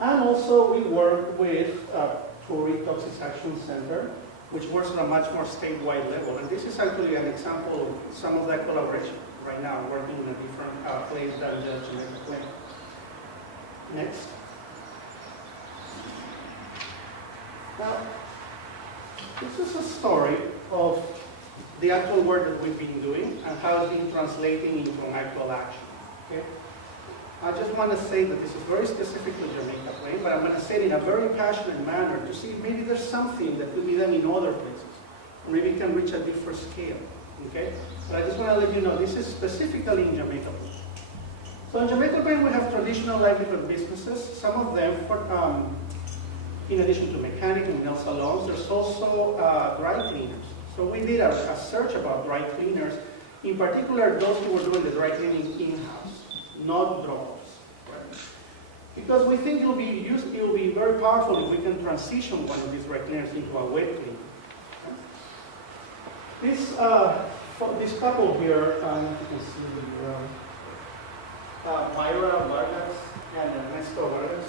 And also we work with Turi Toxics Action Center, which works on a much more statewide level. And this is actually an example of some of that collaboration right now, working in a different place than the Jamaica Plain. Next. Now, this is a story of the actual work that we've been doing and how it's been translating into an actual action. Okay? I just want to say that this is very specific to Jamaica Plain, but I'm going to say it in a very passionate manner to see if maybe there's something that could be done in other places, or maybe it can reach a different scale. Okay? But I just want to let you know this is specifically in Jamaica Plain. So in Jamaica Plain, we have traditional livelihood businesses. Some of them, in addition to mechanic and nail salons, there's also dry cleaners. So we did a search about dry cleaners, in particular those who were doing the dry cleaning in-house, not drops. Right? because we think it will be very powerful if we can transition one of these dry cleaners into a wet cleaner. This couple here, you can see Mayra Vargas and Ernesto Vargas.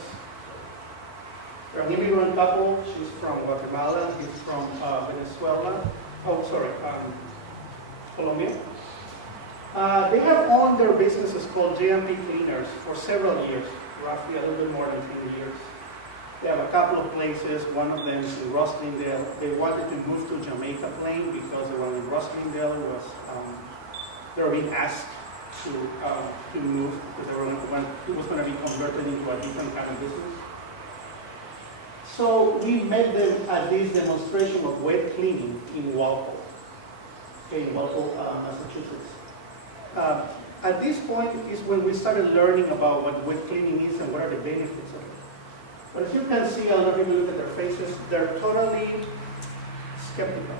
They're an immigrant couple. She's from Guatemala. He's from Venezuela. Oh, sorry, Colombia. They have owned their businesses called JMP Cleaners for several years, roughly a little bit more than 10 years. They have a couple of places. One of them is in Roslindale. They wanted to move to Jamaica Plain because the one in Roslindale was, they were being asked to move because it was going to be converted into a different kind of business. So we met them at this demonstration of wet cleaning in Walpole, Massachusetts. At this point is when we started learning about what wet cleaning is and what are the benefits of it. But as you can see, I'll let you look at their faces, they're totally skeptical.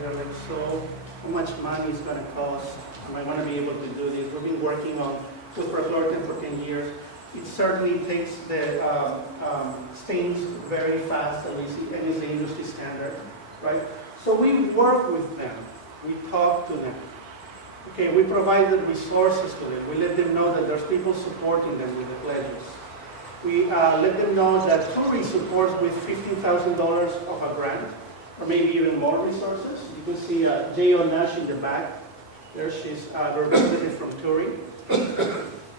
They're like, so how much money is going to cost? Am I going to be able to do this? We've been working on superchloroquine for 10 years. It certainly takes the stains very fast, and is the industry standard, right? So we work with them. We talk to them. Okay, we provide the resources to them. We let them know that there's people supporting them with the pledges. We let them know that TURI supports with $15,000 of a grant, or maybe even more resources. You can see J.O. Nash in the back. There she's the representative from TURI.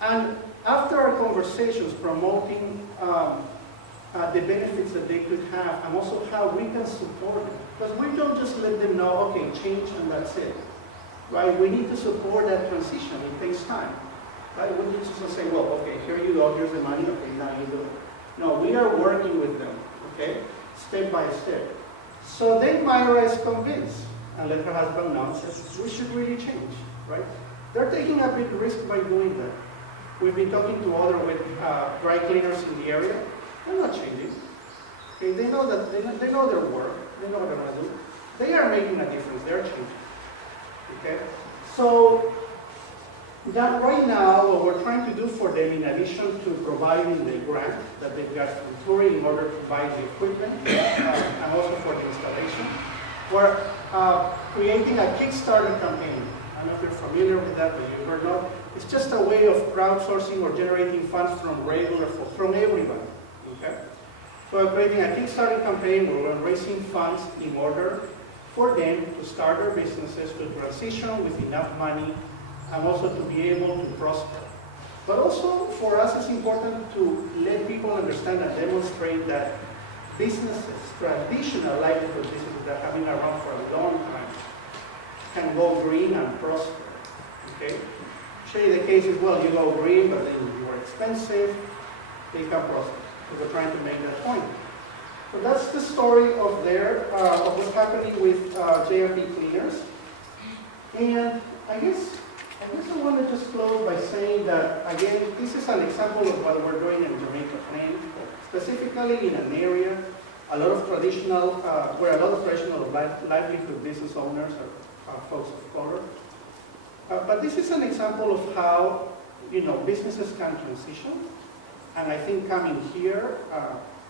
And after our conversations promoting the benefits that they could have, and also how we can support them. Because we don't just let them know, okay, change and that's it. Right? We need to support that transition. It takes time. Right? We need to say, well, okay, here you go, here's the money, okay, now you do it. No, we are working with them, okay, step by step. So then Myra is convinced, and let her husband know, says, we should really change, right? They're taking a big risk by doing that. We've been talking to other dry cleaners in the area. They're not changing. Okay, they know that they know their work. They know what they're going to do. They are making a difference. They're changing. Okay, so that right now, what we're trying to do for them, in addition to providing the grant that they've got from TURI in order to buy the equipment and also for the installation, we're creating a Kickstarter campaign. I don't know if you're familiar with that, but you heard not. It's just a way of crowdsourcing or generating funds from from everybody. Okay? So we're creating a Kickstarter campaign where we're raising funds in order for them to start their businesses, to transition with enough money, and also to be able to prosper. But also for us, it's important to let people understand and demonstrate that businesses, traditional livelihood businesses that have been around for a long time, can go green and prosper. Okay? Usually the case is, well, you go green, but then you are expensive, they can prosper. So we're trying to make that point. So that's the story of what's happening with JMP Cleaners. And I guess I want to just close by saying that, again, this is an example of what we're doing in Jamaica Plain, specifically in an area, where a lot of traditional livelihood business owners are folks of color. But this is an example of how, businesses can transition. And I think coming here,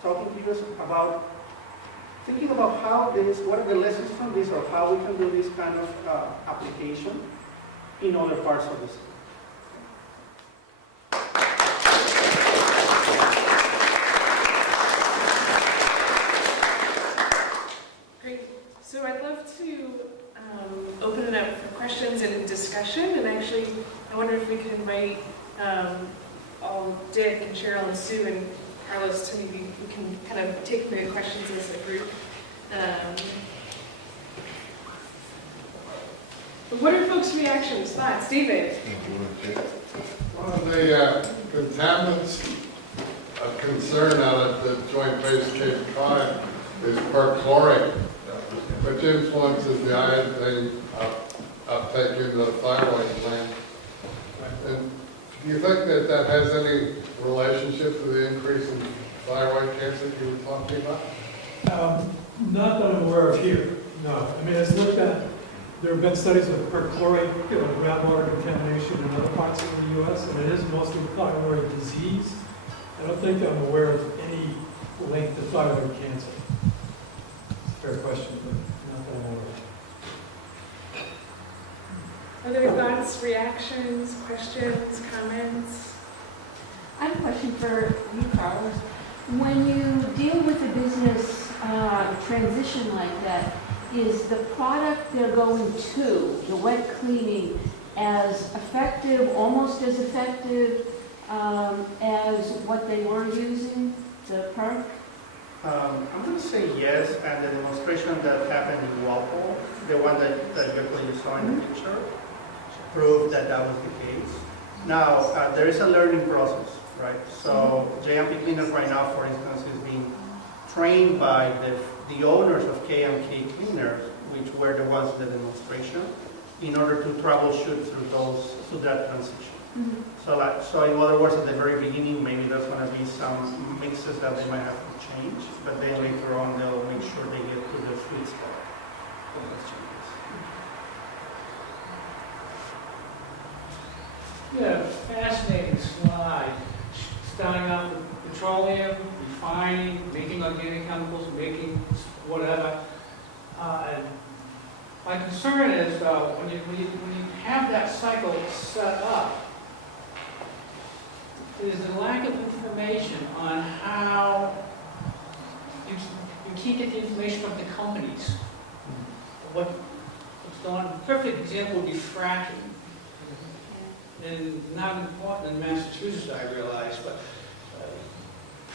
talking to you about, thinking about what are the lessons from this, or how we can do this kind of application in other parts of the state. Great. So I'd love to open it up for questions and discussion. And actually, I wonder if we could invite all Dick and Cheryl and Sue and Carlos to maybe we can kind of take the questions as a group. What are folks' reactions, thoughts? David? One of the contaminants of concern out at the Joint Base Cape Cod is perchlorate, which influences the iodine uptake in the thyroid gland. And do you think that has any relationship to the increase in thyroid cancer you were talking about? Not that I'm aware of here, no. I mean, it's looked at, there have been studies of perchlorate, groundwater contamination in other parts of the U.S., and it is mostly thyroid disease. I don't think I'm aware of any link to thyroid cancer. It's a fair question, but not that I'm aware of. Are there thoughts, reactions, questions, comments? I have a question for you, Carlos. When you deal with a business transition like that, is the product they're going to, the wet cleaning, as effective, almost as effective as what they were using, the perk? I'm going to say yes, and the demonstration that happened in Walpole, the one that you saw in the picture, proved that that was the case. Now, there is a learning process, right? So JMP Cleaners right now, for instance, is being trained by the owners of K&K Cleaners, which were the ones in the demonstration, in order to troubleshoot through that transition. Mm-hmm. So in other words, at the very beginning, maybe there's going to be some mixes that they might have to change, but then later on, they'll make sure they get to the sweet spot for those changes. Yeah, fascinating slide. Starting out with petroleum, refining, making organic chemicals, making whatever. And my concern is when you have that cycle set up, there's a lack of information on how you can't get the information from the companies. What's going on? A perfect example would be fracking. And not important in Massachusetts, I realize, but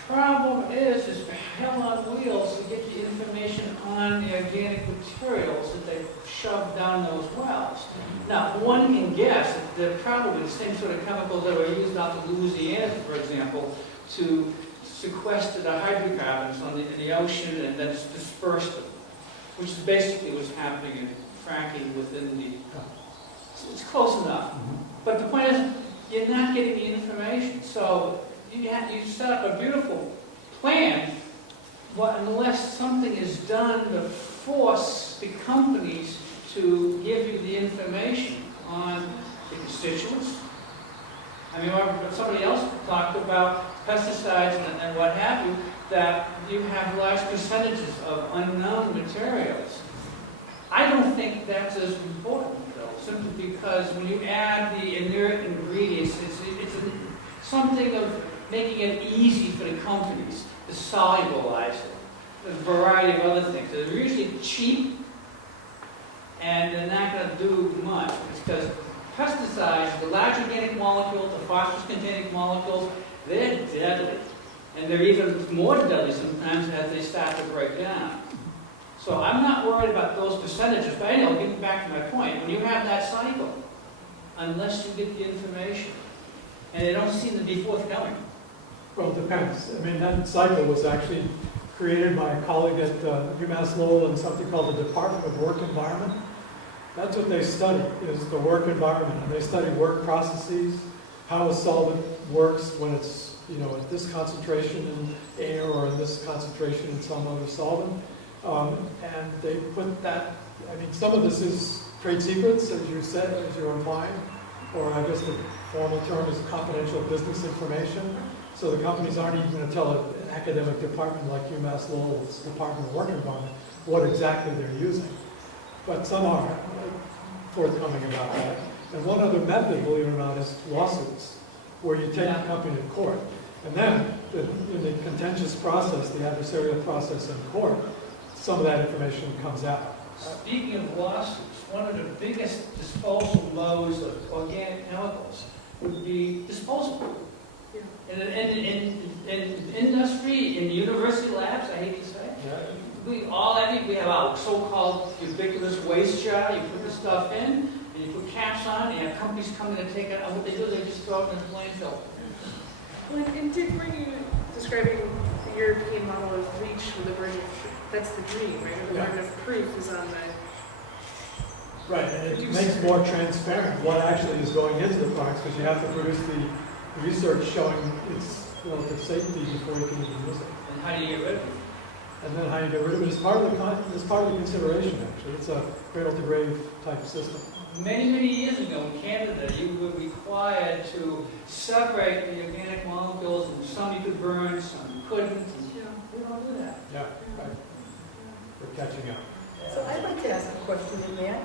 problem is hell on wheels to get the information on the organic materials that they shove down those wells. Now, one can guess that they're probably the same sort of chemicals that were used out of Louisiana, for example, to sequester the hydrocarbons in the ocean and then disperse them, which is basically what's happening in fracking within the... It's close enough. But the point is, you're not getting the information. So you set up a beautiful plan, but unless something is done to force the companies to give you the information on the constituents. I mean, somebody else talked about pesticides and what have you, that you have large percentages of unknown materials. I don't think that's as important, though, simply because when you add the inert ingredients, it's something of making it easy for the companies to solubilize it. A variety of other things. They're usually cheap, and they're not going to do much. It's because pesticides, the large organic molecules, the phosphorus-containing molecules, they're deadly. And they're even more deadly sometimes as they start to break down. So I'm not worried about those percentages, but anyway, I'll get back to my point. When you have that cycle, unless you get the information, and they don't seem to be forthcoming. Well, it depends. I mean, that cycle was actually created by a colleague at UMass Lowell in something called the Department of Work Environment. That's what they study, is the work environment. And they study work processes, how a solvent works when it's, at this concentration in air or in this concentration in some other solvent. And they put that, I mean, some of this is trade secrets, as you said, as you're implying, or I guess the formal term is confidential business information. So the companies aren't even going to tell an academic department like UMass Lowell's Department of Work Environment what exactly they're using. But some are forthcoming about that. And one other method, believe it or not, is lawsuits, where you take a company to court. And then, in the contentious process, the adversarial process in court, some of that information comes out. Speaking of lawsuits, one of the biggest disposal modes of organic chemicals would be disposal. In industry, in university labs, I hate to say, we have our so-called ubiquitous waste jar. You put the stuff in, and you put caps on, and you have companies coming to take it, and what they do, they just throw it in the landfill. Well, and Dick, were you describing the European model of REACH with the burden of, that's the dream, right? Or the burden of proof is on the... Right, and it makes more transparent what actually is going into the products, because you have to produce the research showing its relative safety before you can even use it. And how do you get rid of it? And then how you get rid of it is part of the consideration, actually. It's a cradle-to-grave type system. many years ago in Canada, you were required to separate the organic molecules, and some you could burn, some you couldn't. And we don't do that. Yeah, right. We're catching up. So I'd like to ask a question, may I?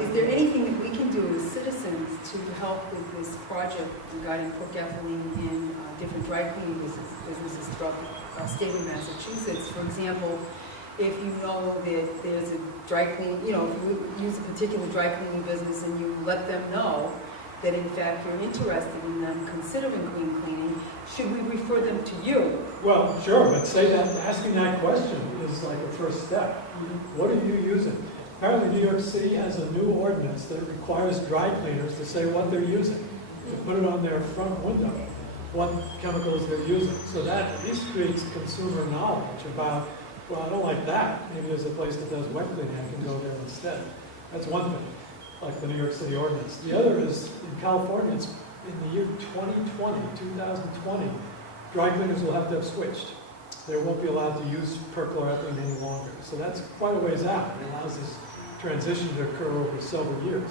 Is there anything that we can do as citizens to help with this project regarding prochlorethylene in different dry cleaning businesses throughout the state of Massachusetts? For example, if you know that there's a dry clean, if you use a particular dry cleaning business and you let them know that in fact you're interested in them considering clean cleaning, should we refer them to you? Well, sure, but say that asking that question is like a first step. What are you using? Apparently New York City has a new ordinance that requires dry cleaners to say what they're using, to put it on their front window, what chemicals they're using. So that at least creates consumer knowledge about, well, I don't like that. Maybe there's a place that does wet cleaning, I can go there instead. That's one thing, like the New York City ordinance. The other is, in California, it's in the year 2020, dry cleaners will have to have switched. They won't be allowed to use perchloroethylene any longer. So that's quite a ways out. It allows this transition to occur over several years.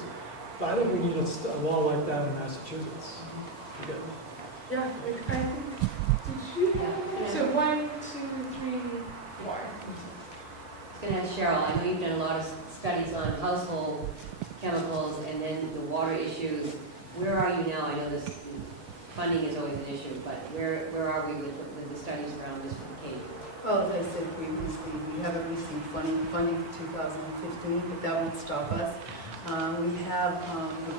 But I think we need a law like that in Massachusetts. Okay. Yeah, I think, did you have, so 1, 2, 3, 4. I was going to ask Cheryl, I know you've done a lot of studies on household chemicals and then the water issues. Where are you now? I know this funding is always an issue, but where are we with the studies around this for the Cape? Well, as I said previously, we haven't received funding for 2015, but that won't stop us. We have a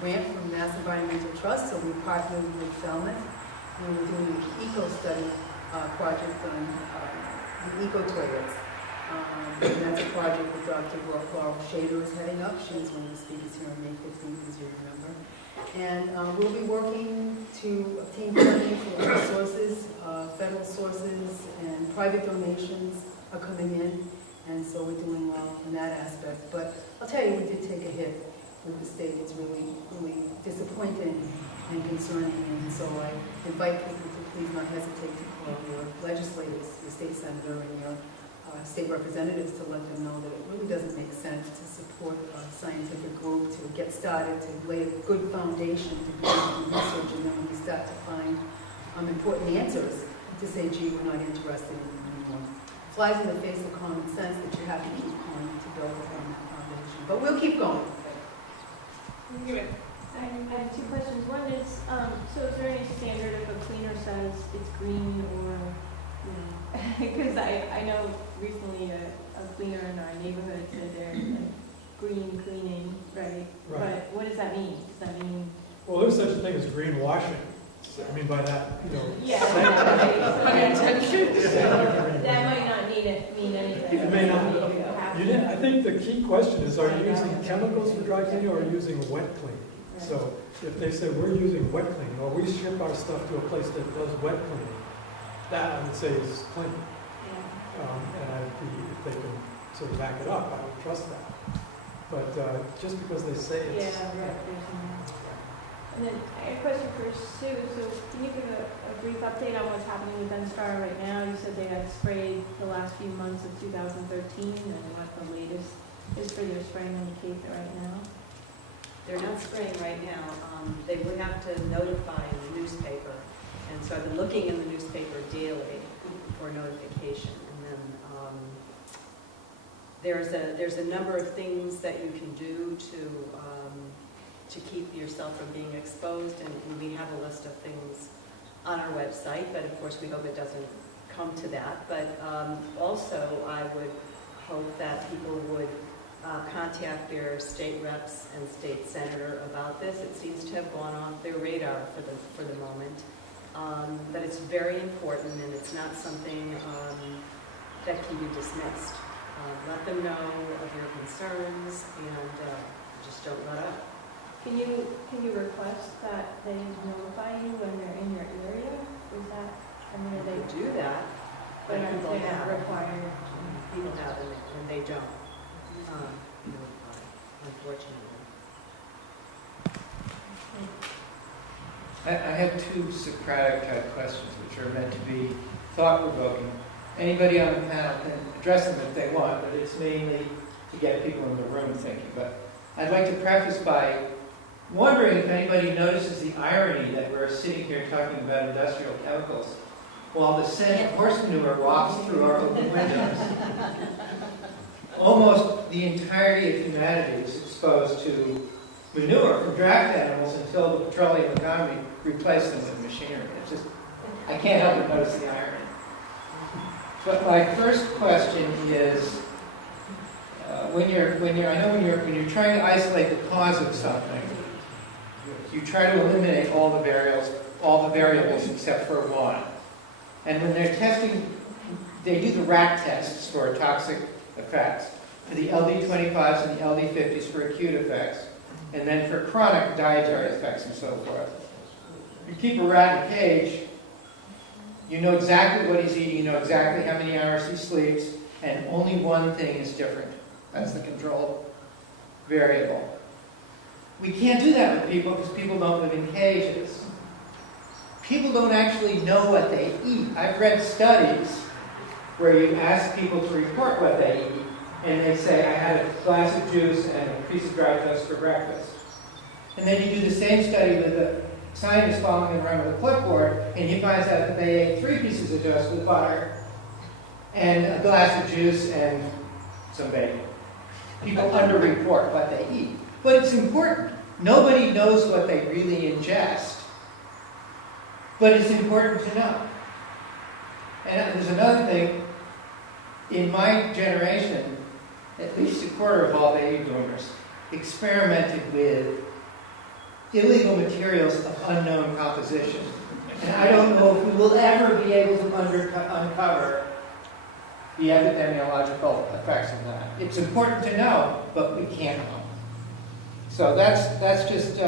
grant from Mass Environmental Trust, so we partnered with Falmouth. And we're doing an eco-study project on the eco-toilets. And that's a project that Dr. Laurel Shader is heading up. She was one of the speakers here on May 15th, as you remember. And we'll be working to obtain funding from other sources, federal sources, and private donations are coming in, and so we're doing well in that aspect. But I'll tell you, we did take a hit with the state. It's really, really disappointing and concerning, and so I invite people to please not hesitate to call your legislators, your state senator, and your state representatives to let them know that it really doesn't make sense to support a scientific group to get started, to lay a good foundation to do research, and then when we start to find important answers, to say, gee, we're not interested in it anymore. Flies in the face of common sense that you have to keep going to build upon that foundation. But we'll keep going. I have 2 questions. One is, so is there any standard if a cleaner says it's green or, because I know recently a cleaner in our neighborhood said they're like green cleaning, right? Right. But what does that mean? Does that mean? Well, there's such a thing as greenwashing. I mean by that, Yeah. That might not mean anything. It may not. I think the key question is, are you using chemicals for dry cleaning or are you using wet cleaning? So if they say we're using wet cleaning, or we ship our stuff to a place that does wet cleaning, that I would say is clean. And if they can sort of back it up, I would trust that. But just because they say it's... And then I have a question for Sue. So can you give a brief update on what's happening with Enstar right now? You said they had sprayed the last few months of 2013, and what the latest is for their spraying on the Cape right now? They're not spraying right now. They would have to notify the newspaper. And so I've been looking in the newspaper daily for notification. And then there's a number of things that you can do to keep yourself from being exposed. And we have a list of things on our website, but of course we hope it doesn't come to that. But also I would hope that people would contact their state reps and state senator about this. It seems to have gone off their radar for the moment. But it's very important, and it's not something that can be dismissed. Let them know of your concerns, and just don't let up. Can you request that they notify you when they're in your area? Is that, are they do that? But But people they're have. required. People have, and they don't. Notify, unfortunately. I have 2 Socratic type questions which are meant to be thought-provoking. Anybody on the panel can address them if they want, but it's mainly to get people in the room thinking. But I'd like to preface by wondering if anybody notices the irony that we're sitting here talking about industrial chemicals while the scent of horse manure wafts through our open windows. Almost the entirety of humanity is exposed to manure from draft animals until the petroleum economy replaced them with machinery. It's just, I can't help but notice the irony. But my first question is, when you're trying to isolate the cause of something, you try to eliminate all the variables except for one. And when they're testing, they do the rat tests for toxic effects, for the LD25s and the LD50s for acute effects, and then for chronic dietary effects and so forth. You keep a rat in a cage, you know exactly what he's eating, you know exactly how many hours he sleeps, and only one thing is different. That's the control variable. We can't do that with people because people don't live in cages. People don't actually know what they eat. I've read studies where you ask people to report what they eat, and they say, I had a glass of juice and a piece of dry toast for breakfast. And then you do the same study with a scientist following them around with a clipboard, and he finds out that they ate 3 pieces of toast with butter and a glass of juice and some bacon. People underreport what they eat. But it's important. Nobody knows what they really ingest. But it's important to know. And there's another thing. In my generation, at least a quarter of all baby boomers experimented with illegal materials of unknown composition. And I don't know if we will ever be able to uncover the epidemiological effects of that. It's important to know, but we can't know. So that's just...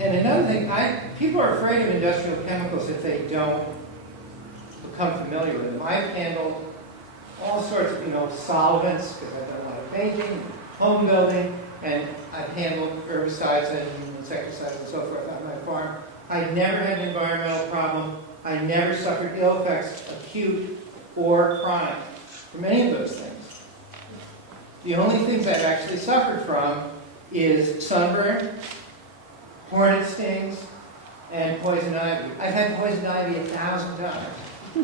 And another thing, people are afraid of industrial chemicals if they don't become familiar with them. I've handled all sorts of, solvents, because I've done a lot of painting, home building, and I've handled herbicides and insecticides and so forth on my farm. I never had an environmental problem. I never suffered ill effects, acute or chronic, from any of those things. The only things I've actually suffered from is sunburn, hornet stings, and poison ivy. I've had poison ivy 1,000 times.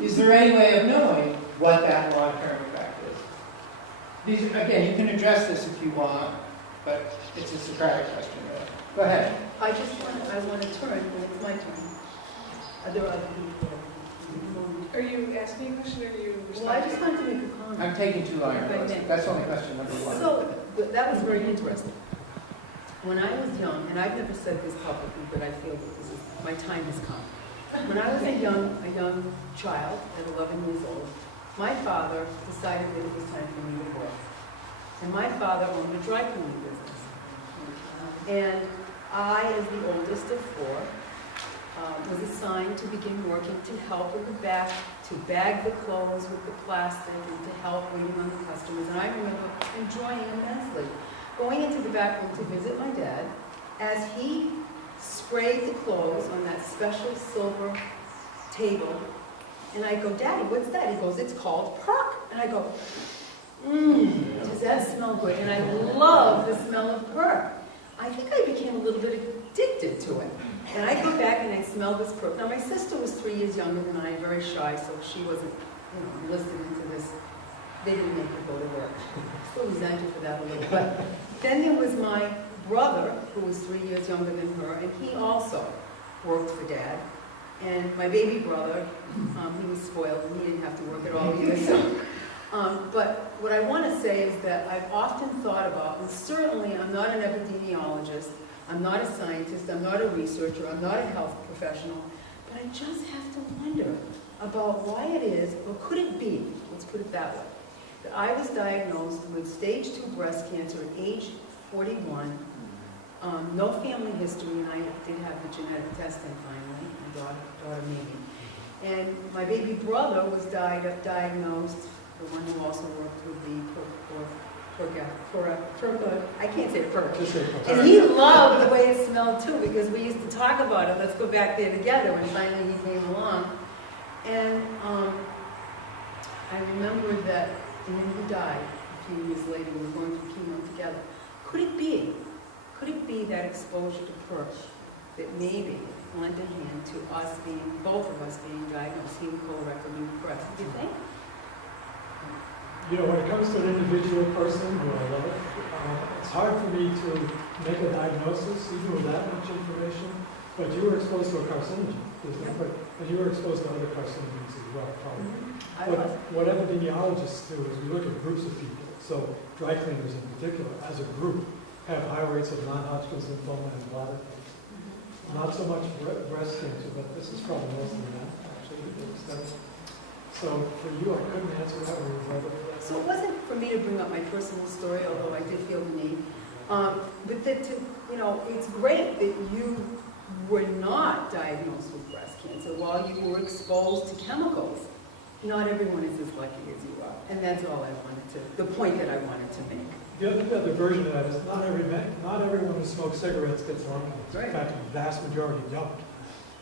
Is there any way of knowing what that long-term effect is? Again, you can address this if you want, but it's a Socratic question, really. Go ahead. I want to turn, and it's my turn. Are there other people? Are you asking a question or are you responding? Well, I just wanted to make a comment. I'm taking too long. That's only question number 1. So, that was very interesting. When I was young, and I've never said this publicly, but I feel that my time has come. When I was a young child, at 11 years old, my father decided that it was time for me to work. And my father owned a dry cleaning business. And I, as the oldest of 4, was assigned to begin working to help with the back, to bag the clothes with the plastic, and to help waiting on the customers. And I remember enjoying immensely going into the back room to visit my dad as he sprayed the clothes on that special silver table. And I go, Daddy, what's that? He goes, it's called Perk. And I go, does that smell good? And I love the smell of Perk. I think I became a little bit addicted to it. And I go back and I smell this Perk. Now, my sister was 3 years younger than I, very shy, so she wasn't, enlisted into this. They didn't make her go to work. Still resent her for that a little. But then there was my brother, who was 3 years younger than her, and he also worked for Dad. And my baby brother, he was spoiled, and he didn't have to work at all either. So, but what I want to say is that I've often thought about, and certainly I'm not an epidemiologist, I'm not a scientist, I'm not a researcher, I'm not a health professional, but I just have to wonder about why it is, or could it be, let's put it that way, that I was diagnosed with stage 2 breast cancer at age 41, no family history, and I did have the genetic testing finally, my daughter maybe. And my baby brother was diagnosed, the one who also worked with the I can't say Perk. And he loved the way it smelled too, because we used to talk about it, let's go back there together, and finally he came along. And I remember that, and then he died a few years later, we were going through chemo together. Could it be that exposure to perch that maybe lend a hand to us both of us being diagnosed with colorectal breast? Do you think? You know, when it comes to an individual person who I love, it's hard for me to make a diagnosis, even with that much information. But you were exposed to a carcinogen, and you were exposed to other carcinogens as well, probably. But what epidemiologists do is we look at groups of people. So dry cleaners in particular, as a group, have high rates of non-Hodgkin's lymphoma and bladder cancer. Not so much breast cancer, but this is probably less than that, actually. So for you, I couldn't answer that one. So it wasn't for me to bring up my personal story, although I did feel the need. But that it's great that you were not diagnosed with breast cancer while you were exposed to chemicals. Not everyone is as lucky as you are, and that's all I wanted to. The point that I wanted to make. The other version of that is not everyone who smokes cigarettes gets lung cancer. Right. In fact, the vast majority don't.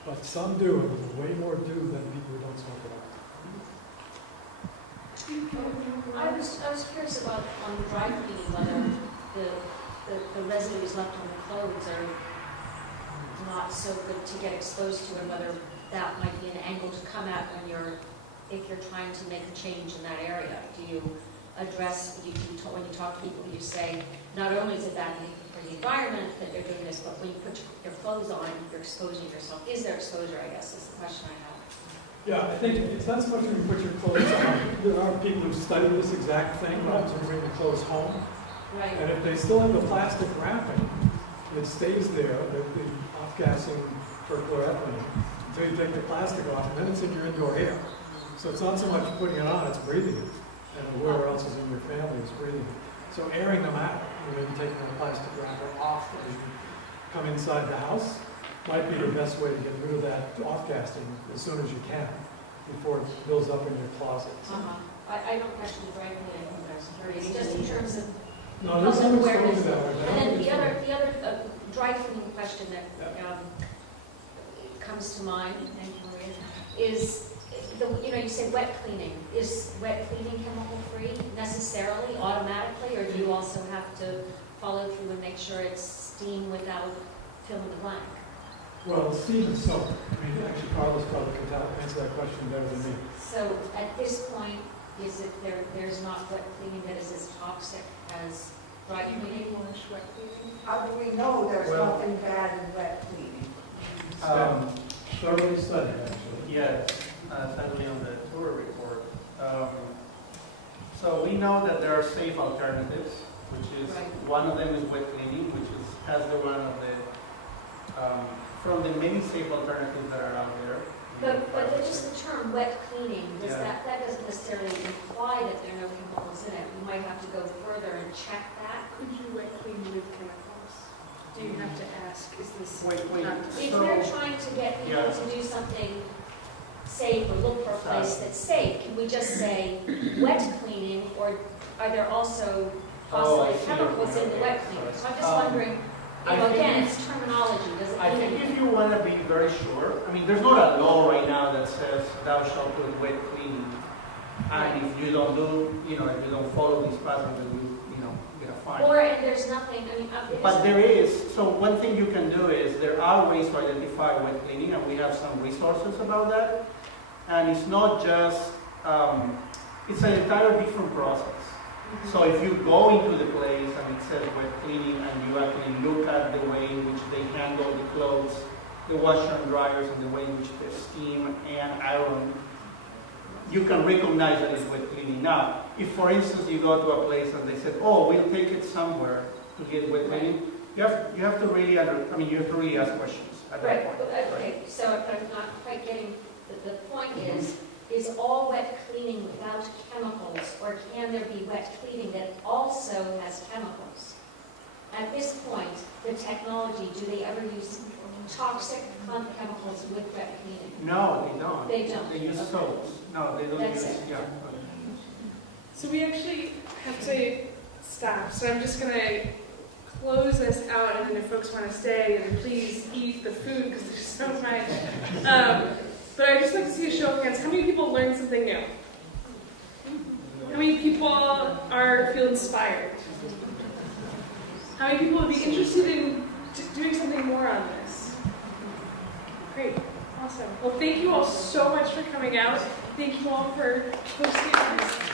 But some do, and there's way more do than people who don't smoke at all. I was curious about on the dry cleaning, whether the residues left on the clothes are not so good to get exposed to, and whether that might be an angle to come at if you're trying to make a change in that area. Do you address, when you talk to people, you say, not only is it bad for the environment that they're doing this, but when you put your clothes on, you're exposing yourself. Is there exposure, I guess, is the question I have. Yeah, I think it's not so much when you put your clothes on. There are people who study this exact thing, not to bring the clothes home. Right. And if they still have the plastic wrapping, it stays there, the off-gassing perchloroethylene, until you take the plastic off, and then it's in your indoor air. So it's not so much putting it on, it's breathing it. And whoever else is in your family is breathing it. So airing them out, maybe taking the plastic wrapper off as you come inside the house, might be the best way to get rid of that off-gassing as soon as you can, before it builds up in your closets. I don't question the dry cleaning, it's just in terms of No, there's some awareness. exposure that way. And then the other dry cleaning question that comes to mind, thank you, Maria, is you say wet cleaning. Is wet cleaning chemical free necessarily, automatically, or do you also have to follow through and make sure it's steam without fill in the blank? Well, steam and soap. I mean, actually, Carlos probably could answer that question better than me. So at this point, is it there's not wet cleaning that is as toxic as dry cleaning? Wet cleaning? How do we know there's nothing bad in wet cleaning? Thoroughly studied, actually. Yes, sadly on the tour report. So we know that there are safe alternatives, which is one of them is wet cleaning, which has the one of the from the many safe alternatives that are out there. But just the term wet cleaning, that doesn't necessarily imply that there are no chemicals in it. You might have to go further and check that. Could you wet clean with chemicals? Do you have to ask, is this Wait, If we're trying to get people to do something safe or look for a place that's safe, can we just say wet cleaning, or are there also possibly chemicals in the wet cleaning? So I'm just wondering, again, it's terminology, does it mean I think if you want to be very sure, I mean, there's not a law right now that says thou shalt put wet cleaning, and if you don't do, if you don't follow these patterns, then you get a fine. And there's nothing, But there is, so one thing you can do is, there are ways to identify wet cleaning, and we have some resources about that. And it's not just, it's an entirely different process. So if you go into the place and it says wet cleaning, and you actually look at the way in which they handle the clothes, the washer and dryers, and the way in which they steam and iron, you can recognize that it's wet cleaning. Now, if for instance you go to a place and they said, oh, we'll take it somewhere to get wet cleaning, you have to really you have to really ask questions at that point. Okay, so I'm not quite getting, the point is all wet cleaning without chemicals, or can there be wet cleaning that also has chemicals? At this point, the technology, do they ever use toxic chemicals with wet cleaning? No, they don't. They don't? They use soaps. No, they don't That's use, it. So we actually have to stop, so I'm just going to close this out, and then if folks want to stay, then please eat the food, because there's so much. But I'd just like to see a show of hands. How many people learned something new? How many people feel inspired? How How many people would be interested in doing something more on this? Great, awesome. Well, thank you all so much for coming out. Thank you all for hosting us.